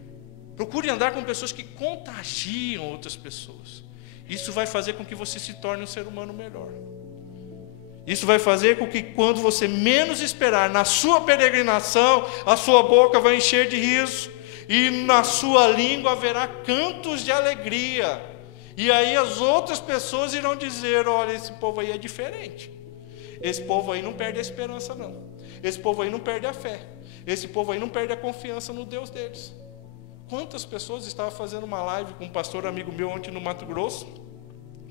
Procure andar com pessoas que contagiam outras pessoas. Isso vai fazer com que você se torne um ser humano melhor. Isso vai fazer com que quando você menos esperar, na sua peregrinação, a sua boca vai encher de riso, e na sua língua haverá cantos de alegria. E aí as outras pessoas irão dizer, olha, esse povo aí é diferente. Esse povo aí não perde a esperança não. Esse povo aí não perde a fé. Esse povo aí não perde a confiança no Deus deles. Quantas pessoas estavam fazendo uma live com um pastor amigo meu ontem no Mato Grosso?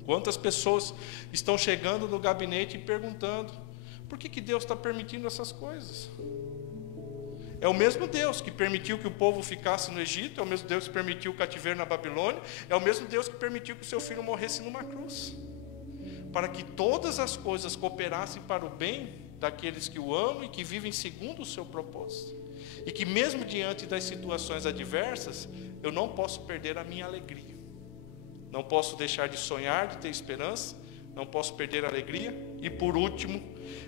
Quantas pessoas estão chegando no gabinete e perguntando, por que Deus está permitindo essas coisas? É o mesmo Deus que permitiu que o povo ficasse no Egito, é o mesmo Deus que permitiu o cativeiro na Babilônia, é o mesmo Deus que permitiu que o seu filho morresse numa cruz, para que todas as coisas cooperassem para o bem daqueles que o amam e que vivem segundo o seu propósito. E que mesmo diante das situações adversas, eu não posso perder a minha alegria. Não posso deixar de sonhar, de ter esperança, não posso perder a alegria. E por último,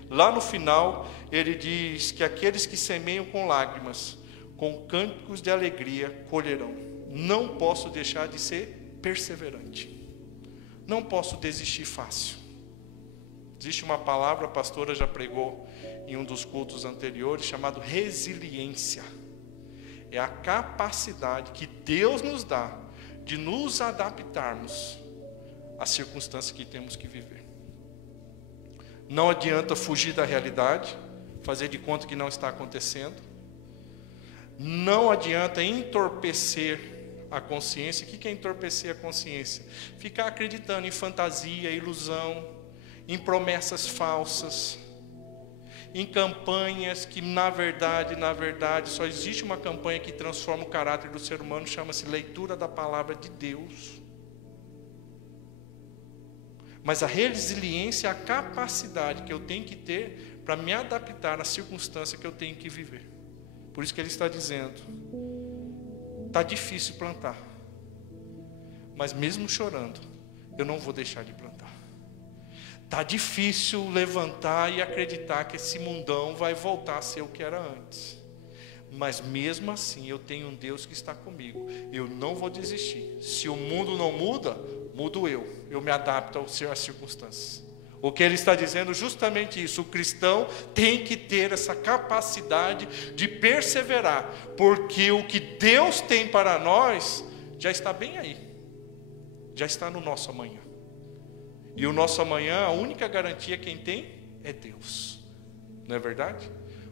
lá no final, ele diz que aqueles que semeiam com lágrimas, com cânticos de alegria, colherão. Não posso deixar de ser perseverante. Não posso desistir fácil. Existe uma palavra, a pastora já pregou em um dos cultos anteriores, chamado resiliência. É a capacidade que Deus nos dá de nos adaptarmos às circunstâncias que temos que viver. Não adianta fugir da realidade, fazer de conta que não está acontecendo. Não adianta entorpecer a consciência. O que é entorpecer a consciência? Ficar acreditando em fantasia, ilusão, em promessas falsas. em campanhas que na verdade, só existe uma campanha que transforma o caráter do ser humano, chama-se leitura da palavra de Deus. Mas a resiliência é a capacidade que eu tenho que ter para me adaptar à circunstância que eu tenho que viver. Por isso que ele está dizendo, está difícil plantar, mas mesmo chorando, eu não vou deixar de plantar. Está difícil levantar e acreditar que esse mundão vai voltar a ser o que era antes. Mas mesmo assim eu tenho um Deus que está comigo. Eu não vou desistir. Se o mundo não muda, mudo eu. Eu me adapto às circunstâncias. O que ele está dizendo é justamente isso. O cristão tem que ter essa capacidade de perseverar. Porque o que Deus tem para nós já está bem aí. Já está no nosso amanhã. E o nosso amanhã, a única garantia quem tem é Deus. Não é verdade?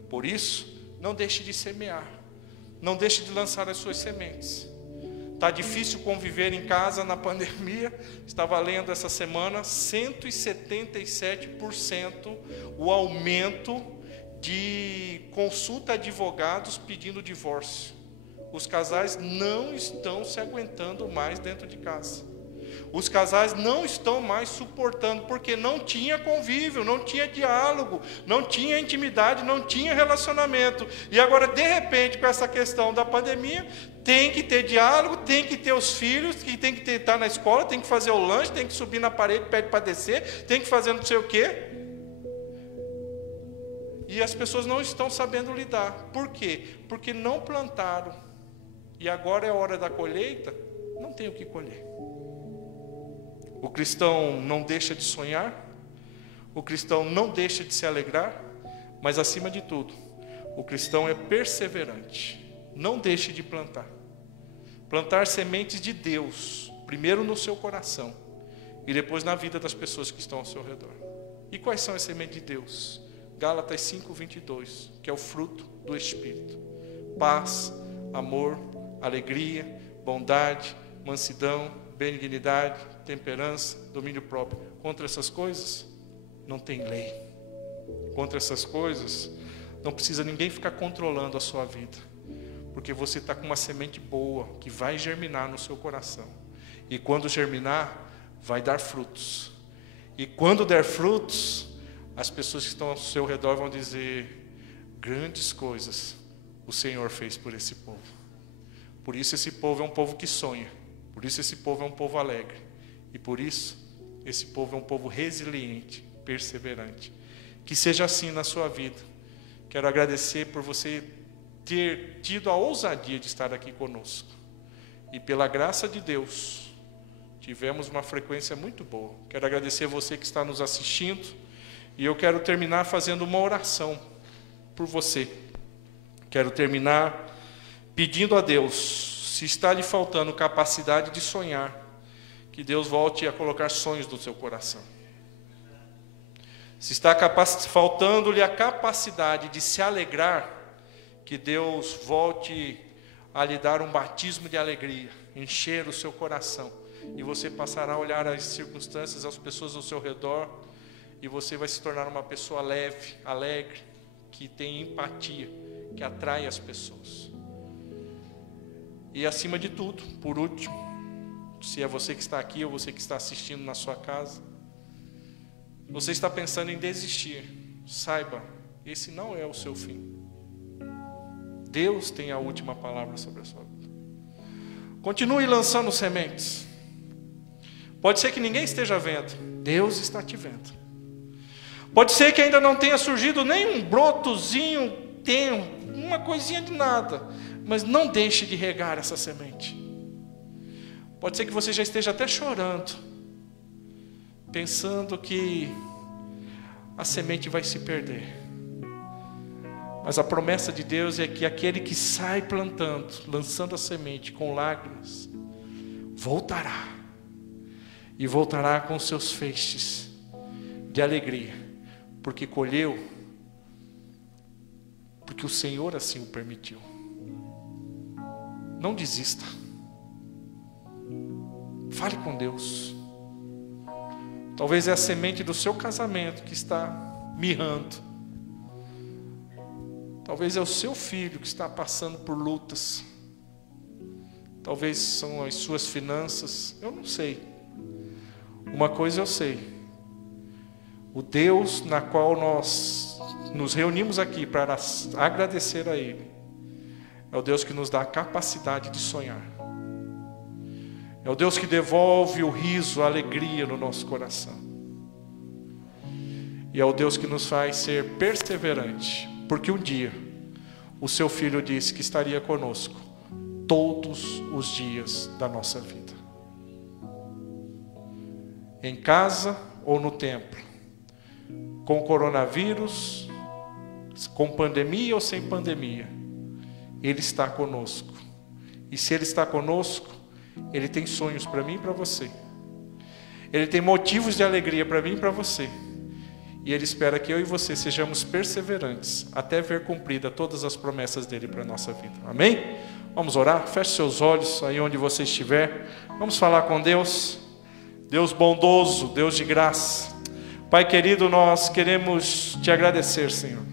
Por isso, não deixe de semear. Não deixe de lançar as suas sementes. Está difícil conviver em casa na pandemia. Estava lendo essa semana, 177% o aumento de consulta a advogados pedindo divórcio. Os casais não estão se aguentando mais dentro de casa. Os casais não estão mais suportando, porque não tinha convívio, não tinha diálogo, não tinha intimidade, não tinha relacionamento. E agora, de repente, com essa questão da pandemia, tem que ter diálogo, tem que ter os filhos, que tem que estar na escola, tem que fazer o lanche, tem que subir na parede, pede para descer, tem que fazer não sei o quê. E as pessoas não estão sabendo lidar. Por quê? Porque não plantaram. E agora é a hora da colheita, não tem o que colher. O cristão não deixa de sonhar, o cristão não deixa de se alegrar, mas acima de tudo, o cristão é perseverante. Não deixe de plantar. Plantar sementes de Deus, primeiro no seu coração e depois na vida das pessoas que estão ao seu redor. E quais são as sementes de Deus? Gálatas 5:22, que é o fruto do Espírito: paz, amor, alegria, bondade, mansidão, benignidade, temperança, domínio próprio. Contra essas coisas não tem lei. Contra essas coisas não precisa ninguém ficar controlando a sua vida, porque você está com uma semente boa que vai germinar no seu coração, e quando germinar vai dar frutos, e quando der frutos, as pessoas que estão ao seu redor vão dizer: grandes coisas o Senhor fez por esse povo. Por isso esse povo é um povo que sonha. Por isso esse povo é um povo alegre. E por isso esse povo é um povo resiliente, perseverante. Que seja assim na sua vida. Quero agradecer por você ter tido a ousadia de estar aqui conosco. E pela graça de Deus, tivemos uma frequência muito boa. Quero agradecer você que está nos assistindo. E eu quero terminar fazendo uma oração por você. Quero terminar pedindo a Deus, se está lhe faltando capacidade de sonhar, que Deus volte a colocar sonhos no seu coração. Se está faltando-lhe a capacidade de se alegrar, que Deus volte a lhe dar um batismo de alegria, encher o seu coração, e você passará a olhar as circunstâncias, as pessoas ao seu redor, e você vai se tornar uma pessoa leve, alegre, que tem empatia, que atrai as pessoas. E acima de tudo, por último, se é você que está aqui ou você que está assistindo na sua casa, você está pensando em desistir, saiba, esse não é o seu fim. Deus tem a última palavra sobre a sua vida. Continue lançando sementes. Pode ser que ninguém esteja vendo, Deus está te vendo. Pode ser que ainda não tenha surgido nem um brotozinho, uma coisinha de nada, mas não deixe de regar essa semente. Pode ser que você já esteja até chorando, pensando que a semente vai se perder. Mas a promessa de Deus é que aquele que sai plantando, lançando a semente com lágrimas, voltará. E voltará com seus feixes de alegria, porque colheu, porque o Senhor assim o permitiu. Não desista. Fale com Deus. Talvez é a semente do seu casamento que está mirrando. Talvez é o seu filho que está passando por lutas. Talvez são as suas finanças. Eu não sei. Uma coisa eu sei. O Deus na qual nós nos reunimos aqui para agradecer a Ele é o Deus que nos dá a capacidade de sonhar. É o Deus que devolve o riso, a alegria no nosso coração. E é o Deus que nos faz ser perseverante. Porque um dia o seu filho disse que estaria conosco todos os dias da nossa vida. Em casa ou no templo. Com coronavírus, com pandemia ou sem pandemia. Ele está conosco. E se Ele está conosco, Ele tem sonhos para mim e para você. Ele tem motivos de alegria para mim e para você. E Ele espera que eu e você sejamos perseverantes até ver cumprida todas as promessas dEle para a nossa vida. Amém? Vamos orar? Feche seus olhos aí onde você estiver. Vamos falar com Deus. Deus bondoso, Deus de graça. Pai querido, nós queremos Te agradecer, Senhor.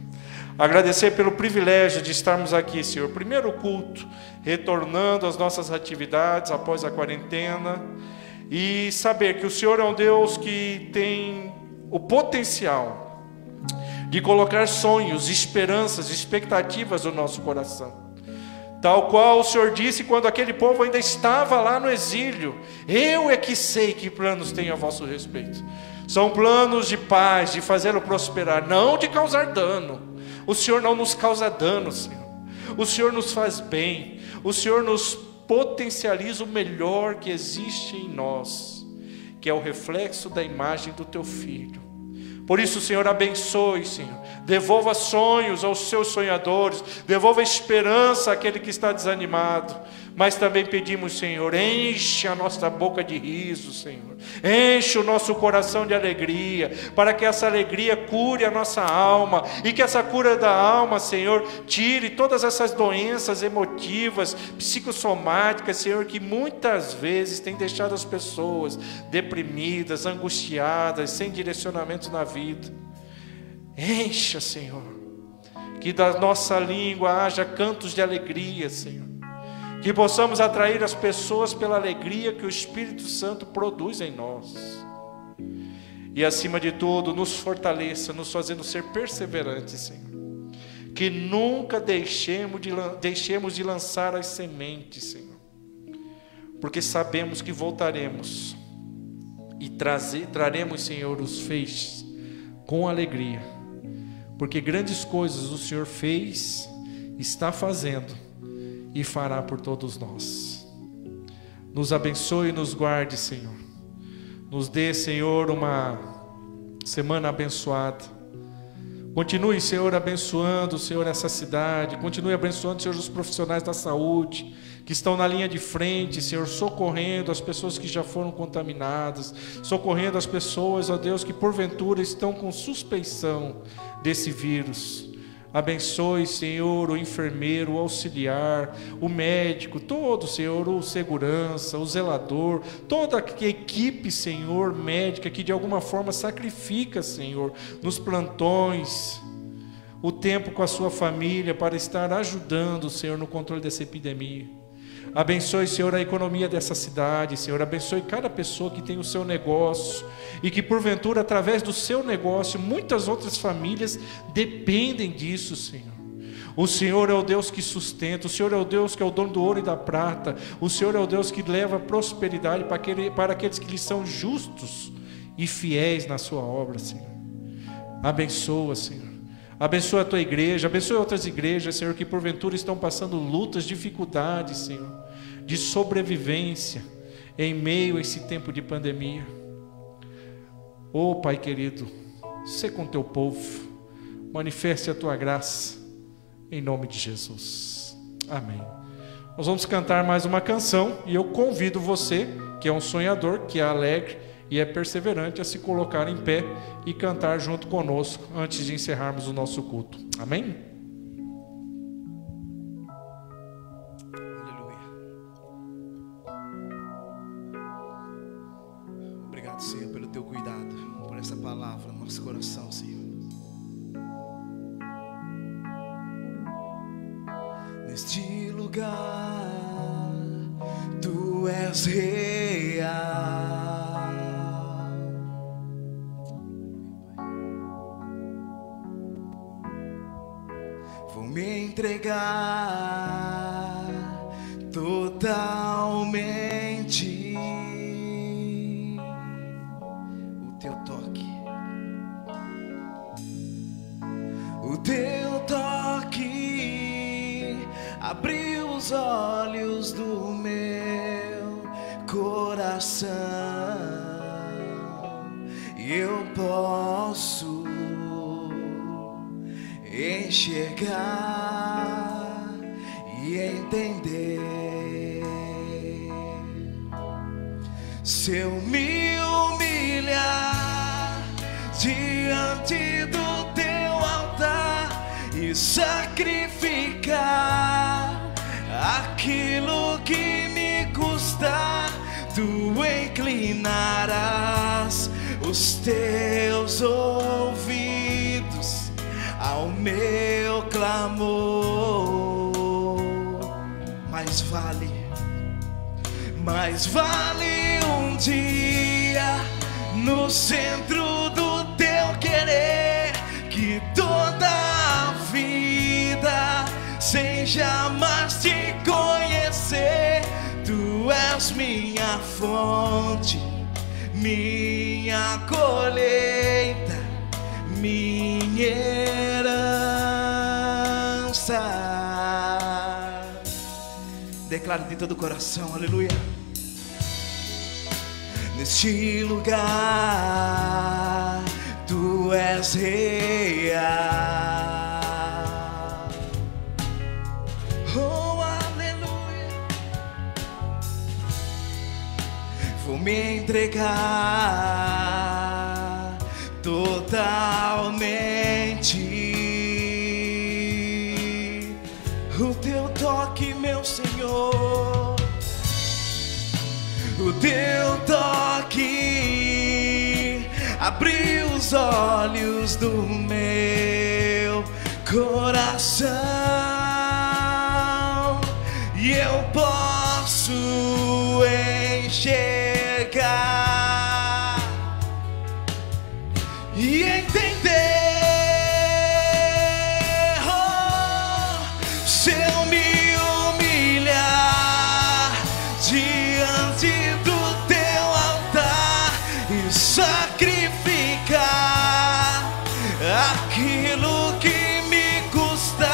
Agradecer pelo privilégio de estarmos aqui, Senhor. Primeiro culto, retornando às nossas atividades após a quarentena. E saber que o Senhor é um Deus que tem o potencial de colocar sonhos, esperanças, expectativas no nosso coração. Tal qual o Senhor disse quando aquele povo ainda estava lá no exílio: eu é que sei que planos tenho a vosso respeito. São planos de paz, de fazê-lo prosperar, não de causar dano. O Senhor não nos causa dano, Senhor. O Senhor nos faz bem. O Senhor nos potencializa o melhor que existe em nós, que é o reflexo da imagem do Teu Filho. Por isso, Senhor, abençoe, Senhor. Devolva sonhos aos seus sonhadores. Devolva esperança àquele que está desanimado. Mas também pedimos, Senhor, enche a nossa boca de riso, Senhor. Enche o nosso coração de alegria, para que essa alegria cure a nossa alma. E que essa cura da alma, Senhor, tire todas essas doenças emotivas, psicossomáticas, Senhor, que muitas vezes tem deixado as pessoas deprimidas, angustiadas, sem direcionamento na vida. Encha, Senhor, que da nossa língua haja cantos de alegria, Senhor, que possamos atrair as pessoas pela alegria que o Espírito Santo produz em nós, e acima de tudo nos fortaleça, nos fazendo ser perseverantes, Senhor, que nunca deixemos de lançar as sementes, Senhor, porque sabemos que voltaremos e traremos, Senhor, os feixes com alegria, porque grandes coisas o Senhor fez, está fazendo e fará por todos nós. Nos abençoe e nos guarde, Senhor. Nos dê, Senhor, uma semana abençoada. Continue, Senhor, abençoando, Senhor, essa cidade. Continue abençoando, Senhor, os profissionais da saúde que estão na linha de frente, Senhor, socorrendo as pessoas que já foram contaminadas, socorrendo as pessoas, ó Deus, que porventura estão com suspeição desse vírus. Abençoe, Senhor, o enfermeiro, o auxiliar, o médico, todo, Senhor, o segurança, o zelador, toda a equipe, Senhor, médica, que de alguma forma sacrifica, Senhor, nos plantões, o tempo com a sua família para estar ajudando, Senhor, no controle dessa epidemia. Abençoe, Senhor, a economia dessa cidade, Senhor. Abençoe cada pessoa que tem o seu negócio e que, porventura, através do seu negócio, muitas outras famílias dependem disso, Senhor. O Senhor é o Deus que sustenta, o Senhor é o Deus que é o dono do ouro e da prata, o Senhor é o Deus que leva prosperidade para aqueles que lhe são justos e fiéis na sua obra, Senhor. Abençoa, Senhor. Abençoa a tua igreja, abençoa outras igrejas, Senhor, que porventura estão passando lutas, dificuldades, Senhor, de sobrevivência em meio a esse tempo de pandemia. Oh, Pai querido, sê com teu povo, manifeste a tua graça, em nome de Jesus. Amém. Nós vamos cantar mais uma canção e eu convido você, que é um sonhador, que é alegre e é perseverante, a se colocar em pé e cantar junto conosco antes de encerrarmos o nosso culto. Amém? Aleluia. Obrigado, Senhor, pelo teu cuidado, por essa palavra no nosso coração, Senhor. Neste lugar, tu és real. Vou me entregar totalmente. O teu toque abriu os olhos do meu coração, e eu posso enxergar e entender. Se eu me humilhar diante do teu altar e sacrificar aquilo que me custa, tu inclinarás os teus ouvidos ao meu clamor. Mais vale um dia no centro do teu querer que toda a vida sem jamais te conhecer. Tu és minha fonte, minha colheita, minha herança. Declaro de todo o coração, aleluia. Neste lugar, tu és real. Oh, aleluia. Vou me entregar totalmente. O teu toque, meu Senhor, o teu toque abriu os olhos do meu coração, e eu posso enxergar e entender. Se eu me humilhar diante do teu altar e sacrificar aquilo que me custa,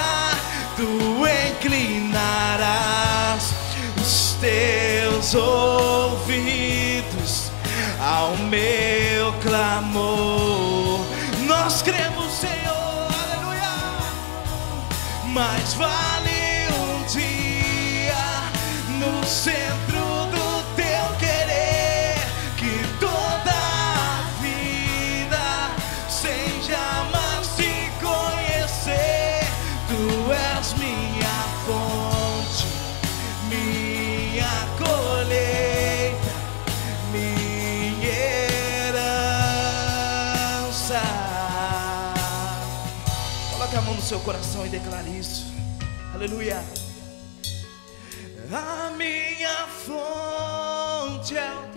tu inclinarás os teus ouvidos ao meu clamor. Nós cremos, Senhor, aleluia. Mais vale um dia no centro do teu querer que toda a vida sem jamais te conhecer. Tu és minha fonte, minha colheita, minha herança. Coloque a mão no seu coração e declare isso. Aleluia. A minha fonte é o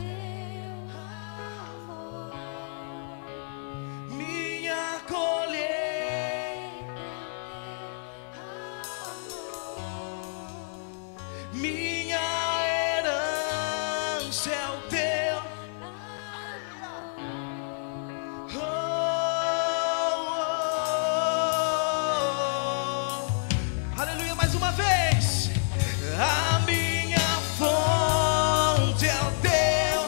minha colheita, minha herança é o teu. Oh, oh, oh. Aleluia, mais uma vez. A minha fonte é o teu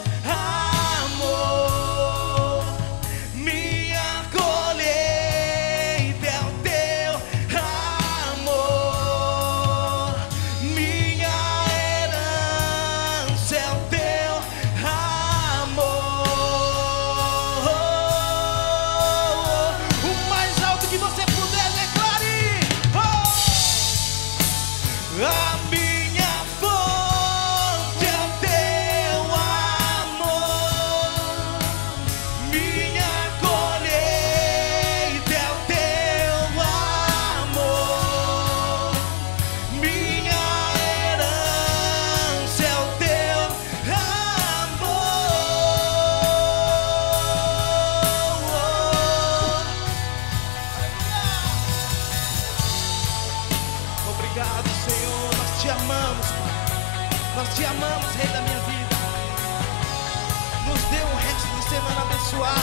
nos dê um resto de semana abençoado.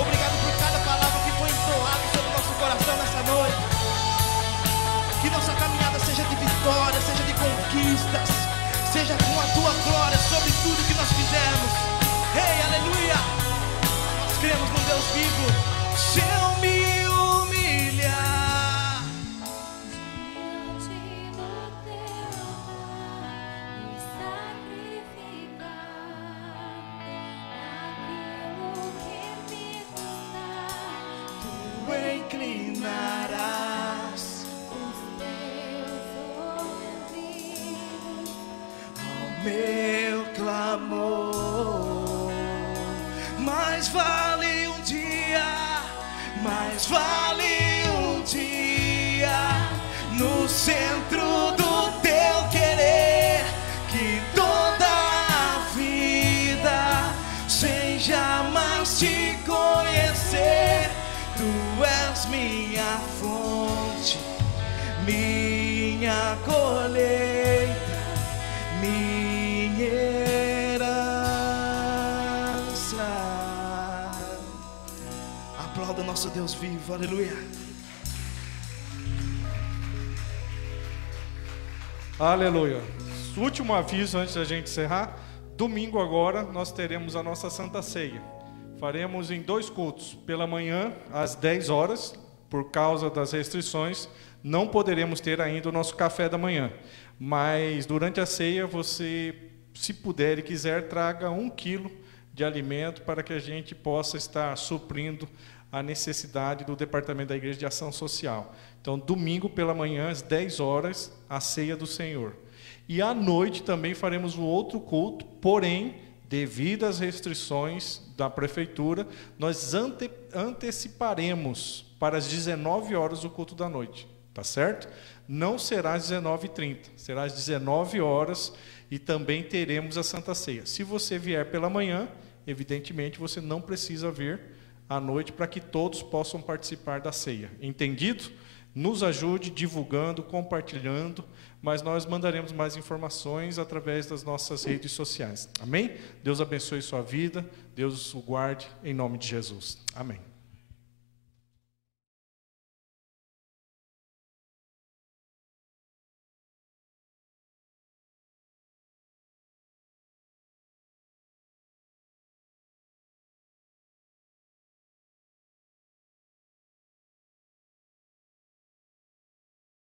Obrigado por cada palavra que foi entoada sobre o nosso coração nessa noite. Que nossa caminhada seja de vitória, seja de conquistas, seja com a tua glória sobre tudo que nós fizemos. Ei, aleluia! Nós cremos num Deus vivo. Se eu me humilhar diante do teu altar e sacrificar aquilo que me custar, tu inclinarás os teus ouvidos ao meu clamor. Mais vale um dia, mais vale um dia no centro do teu querer, que toda a vida sem jamais te conhecer. Tu és minha fonte, minha colheita, minha herança. Aplauda nosso Deus vivo, aleluia. Aleluia. Último aviso antes da gente encerrar. Domingo agora nós teremos a nossa Santa Ceia. Faremos em 2 cultos. Pela manhã, às 10 horas, por causa das restrições, não poderemos ter ainda o nosso café da manhã. Mas durante a ceia, você, se puder e quiser, traga 1 quilo de alimento para que a gente possa estar suprindo a necessidade do Departamento da Igreja de Ação Social. Então, domingo pela manhã, às 10 horas, a ceia do Senhor. E à noite também faremos um outro culto, porém, devido às restrições da prefeitura, nós anteciparemos para as 19 horas o culto da noite, tá certo? Não será às 19h30, será às 19 horas e também teremos a Santa Ceia. Se você vier pela manhã, evidentemente você não precisa vir à noite para que todos possam participar da ceia. Entendido? Nos ajude divulgando, compartilhando, mas nós mandaremos mais informações através das nossas redes sociais. Amém? Deus abençoe sua vida, Deus o guarde, em nome de Jesus. Amém.